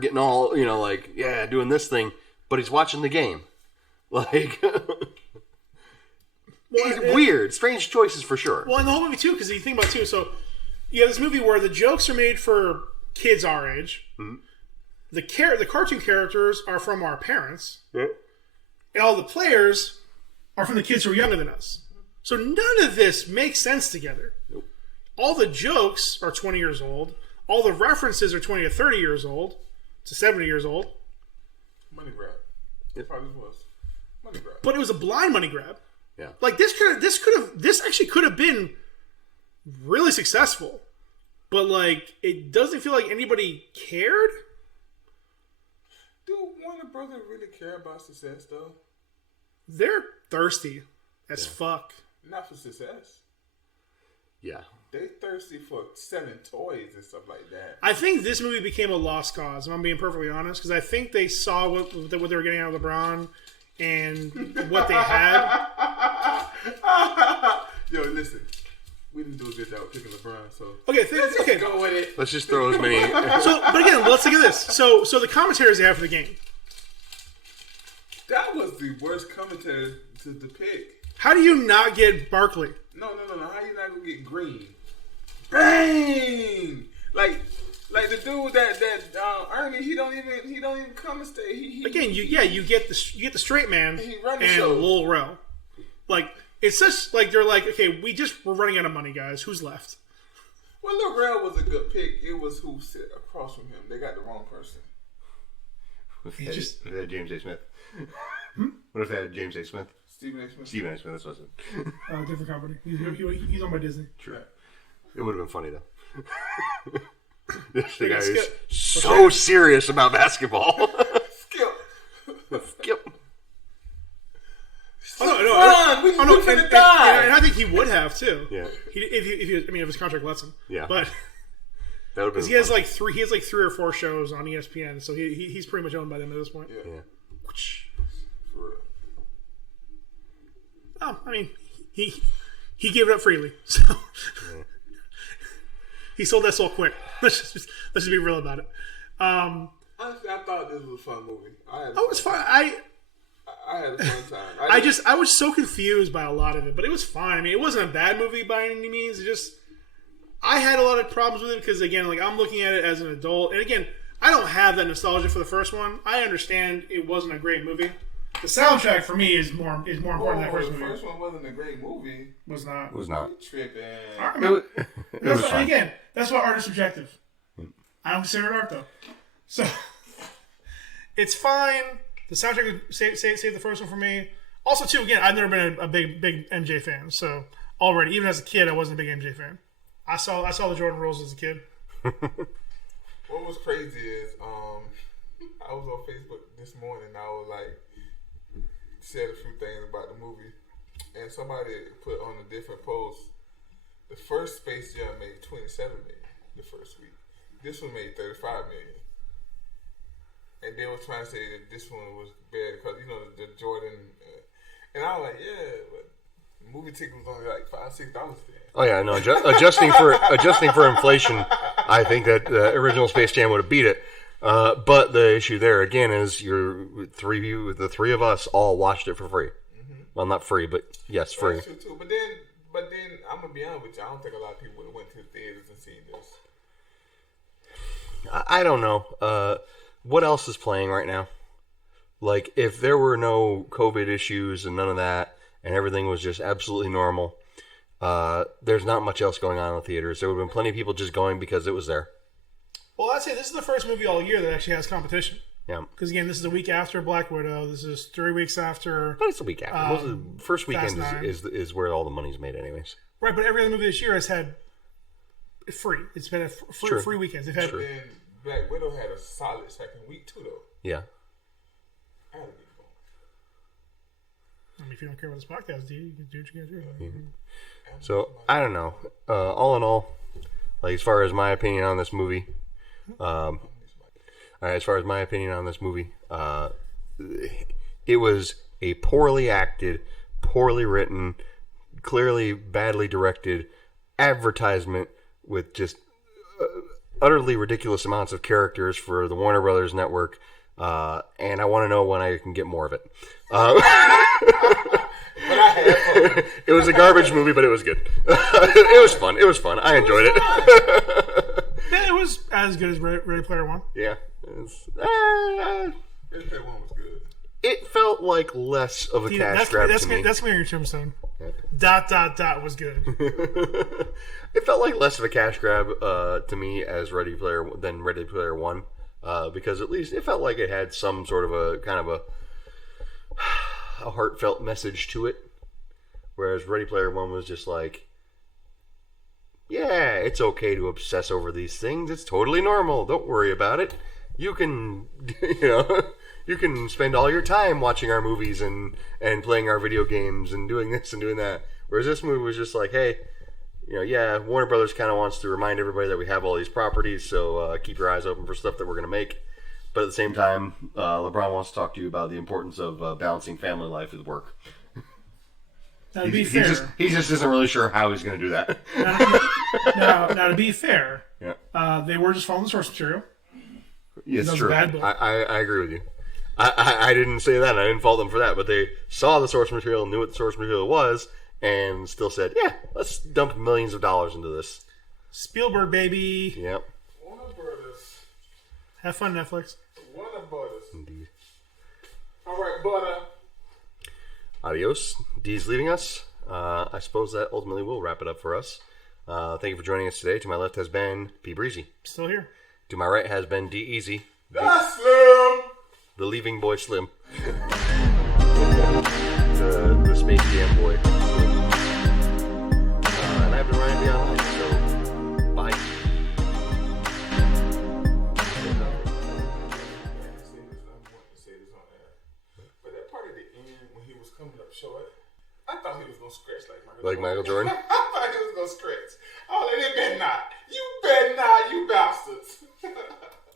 getting all like doing this thing, but he's watching the game, like. Weird, strange choices for sure. Well, in the whole movie too, because you think about it too. So you have this movie where the jokes are made for kids our age. Mm-hmm. The cartoon characters are from our parents, and all the players are from the kids who are younger than us. So none of this makes sense together. Nope. All the jokes are 20 years old. All the references are 20 to 30 years old to 70 years old. Money grab. It probably was money grab. But it was a blind money grab. Yeah. Like this actually could have been really successful, but like it doesn't feel like anybody cared. Do Warner Brothers really care about success though? They're thirsty as fuck. Not for success. Yeah. They thirsty for selling toys and stuff like that. I think this movie became a lost cause, if I'm being perfectly honest, because I think they saw what they were getting out of LeBron and what they had. Yo, listen. We didn't do a good job picking LeBron, so okay. Go with it. Let's just throw as many. But again, let's look at this. So the commentaries they have for the game. That was the worst commentary to pick. How do you not get Barkley? No. How you not gonna get Green? Bang! Like the dude that Ernie, he don't even come and stay. You get the straight man run the and show. Lil Rel. Like it's just like they're like, okay, we're running out of money, guys. Who's left? Well, Lil Rel was a good pick. It was who sit across from him. They got the wrong person. What if they had James A. Smith? What if they had James A. Smith? Stephen A. Smith. Stephen A. Smith. That's what I said. Different company. He's owned by Disney. True. Right. It would have been funny though. This guy is Skip. so serious about basketball. Skip. And I think he would have too. Yeah. If his contract lets him. Yeah. But that would have been. He has like 3 or 4 shows on ESPN, so he's pretty much owned by them at this point. Yeah. For real. Oh, I mean, he gave it up freely, so he sold that soul quick. Let's just be real about it. Honestly, I thought this was a fun movie. It was fun. I had a fun time. I was so confused by a lot of it, but it was fine. I mean, it wasn't a bad movie by any means. I had a lot of problems with it because, again, like I'm looking at it as an adult, and again, I don't have that nostalgia for the first one. I understand it wasn't a great movie. The soundtrack for me is more important than that first movie. The first one wasn't a great movie. Was not. Tripping. It was fine. Again, that's why art is subjective. I don't consider it art though. So it's fine. The soundtrack saved the first one for me. Also, too, again, I've never been a big MJ fan. So already, even as a kid, I wasn't a big MJ fan. I saw the Jordan Rules as a kid. What was crazy is I was on Facebook this morning. I was like said a few things about the movie, and somebody put on a different post. The first Space Jam made $27 million the first week. This one made $35 million, and they were trying to say that this one was bad because the Jordan. And I was like, yeah, but the movie ticket was only like $5-6 then. Oh yeah, no. Adjusting for inflation, I think that the original Space Jam would have beat it. But the issue there again is the three of us all watched it for free. Mm-hmm. Well, not free, but yes, free. That's true too. But then I'm gonna be honest with you. I don't think a lot of people would have went to the theaters and seen this. I don't know. What else is playing right now? Like, if there were no COVID issues and none of that, and everything was just absolutely normal, there's not much else going on in the theaters. There would have been plenty of people just going because it was there. Well, I'd say this is the first movie all year that actually has competition. Yeah. Because, again, this is a week after Black Widow. This is 3 weeks after... But it's a week after. Most of the first weekend is where all the money's made anyways. Right, but every other movie this year has had free. It's been a free weekends. They've had... And Black Widow had a solid second week, too, though. Yeah. I had to get going. I mean, if you don't care what this podcast do, you can do what you gotta do. Mm-hmm. So, I don't know. All in all, like, as far as my opinion on this movie... as far as my opinion on this movie, it was a poorly acted, poorly written, clearly badly directed advertisement with just utterly ridiculous amounts of characters for the Warner Brothers network, and I want to know when I can get more of it. It was a garbage movie, but it was good. It was fun. It was fun. I enjoyed it. Yeah, it was as good as Ready Player One. Yeah. Ready Player One was good. It felt like less of a cash grab to me. That's me on your tombstone. Yeah. Was good. It felt like less of a cash grab to me as Ready Player One, because at least it felt like it had some sort of a kind of a heartfelt message to it, whereas Ready Player One was just like, yeah, it's okay to obsess over these things. It's totally normal. Don't worry about it. You can, you can spend all your time watching our movies and playing our video games and doing this and doing that. Whereas this movie was just like, hey, yeah, Warner Brothers kind of wants to remind everybody that we have all these properties, so keep your eyes open for stuff that we're going to make. But at the same time, LeBron wants to talk to you about the importance of balancing family life with work. Now, to be fair, he just isn't really sure how he's going to do that. Now, to be fair, yeah. They were just following the source material. Yeah, it's true. I agree with you. I didn't say that. I didn't fault them for that. But they saw the source material, knew what the source material was, and still said, yeah, let's dump millions of dollars into this. Spielberg, baby. Yep. Warner Brothers. Have fun, Netflix. Warner Brothers. Indeed. All right, butter. Adios. Dee's leaving us. I suppose that ultimately will wrap it up for us. Thank you for joining us today. To my left has been P. Breezy. Still here. To my right has been D. Easy. That's Slim. The leaving boy Slim. the Space Jam boy. And I've been Ryan Beyond, so bye. But that part at the end when he was coming up short, I thought he was gonna scratch like Michael. Like Michael Jordan? I thought he was gonna scratch. Oh, it better not.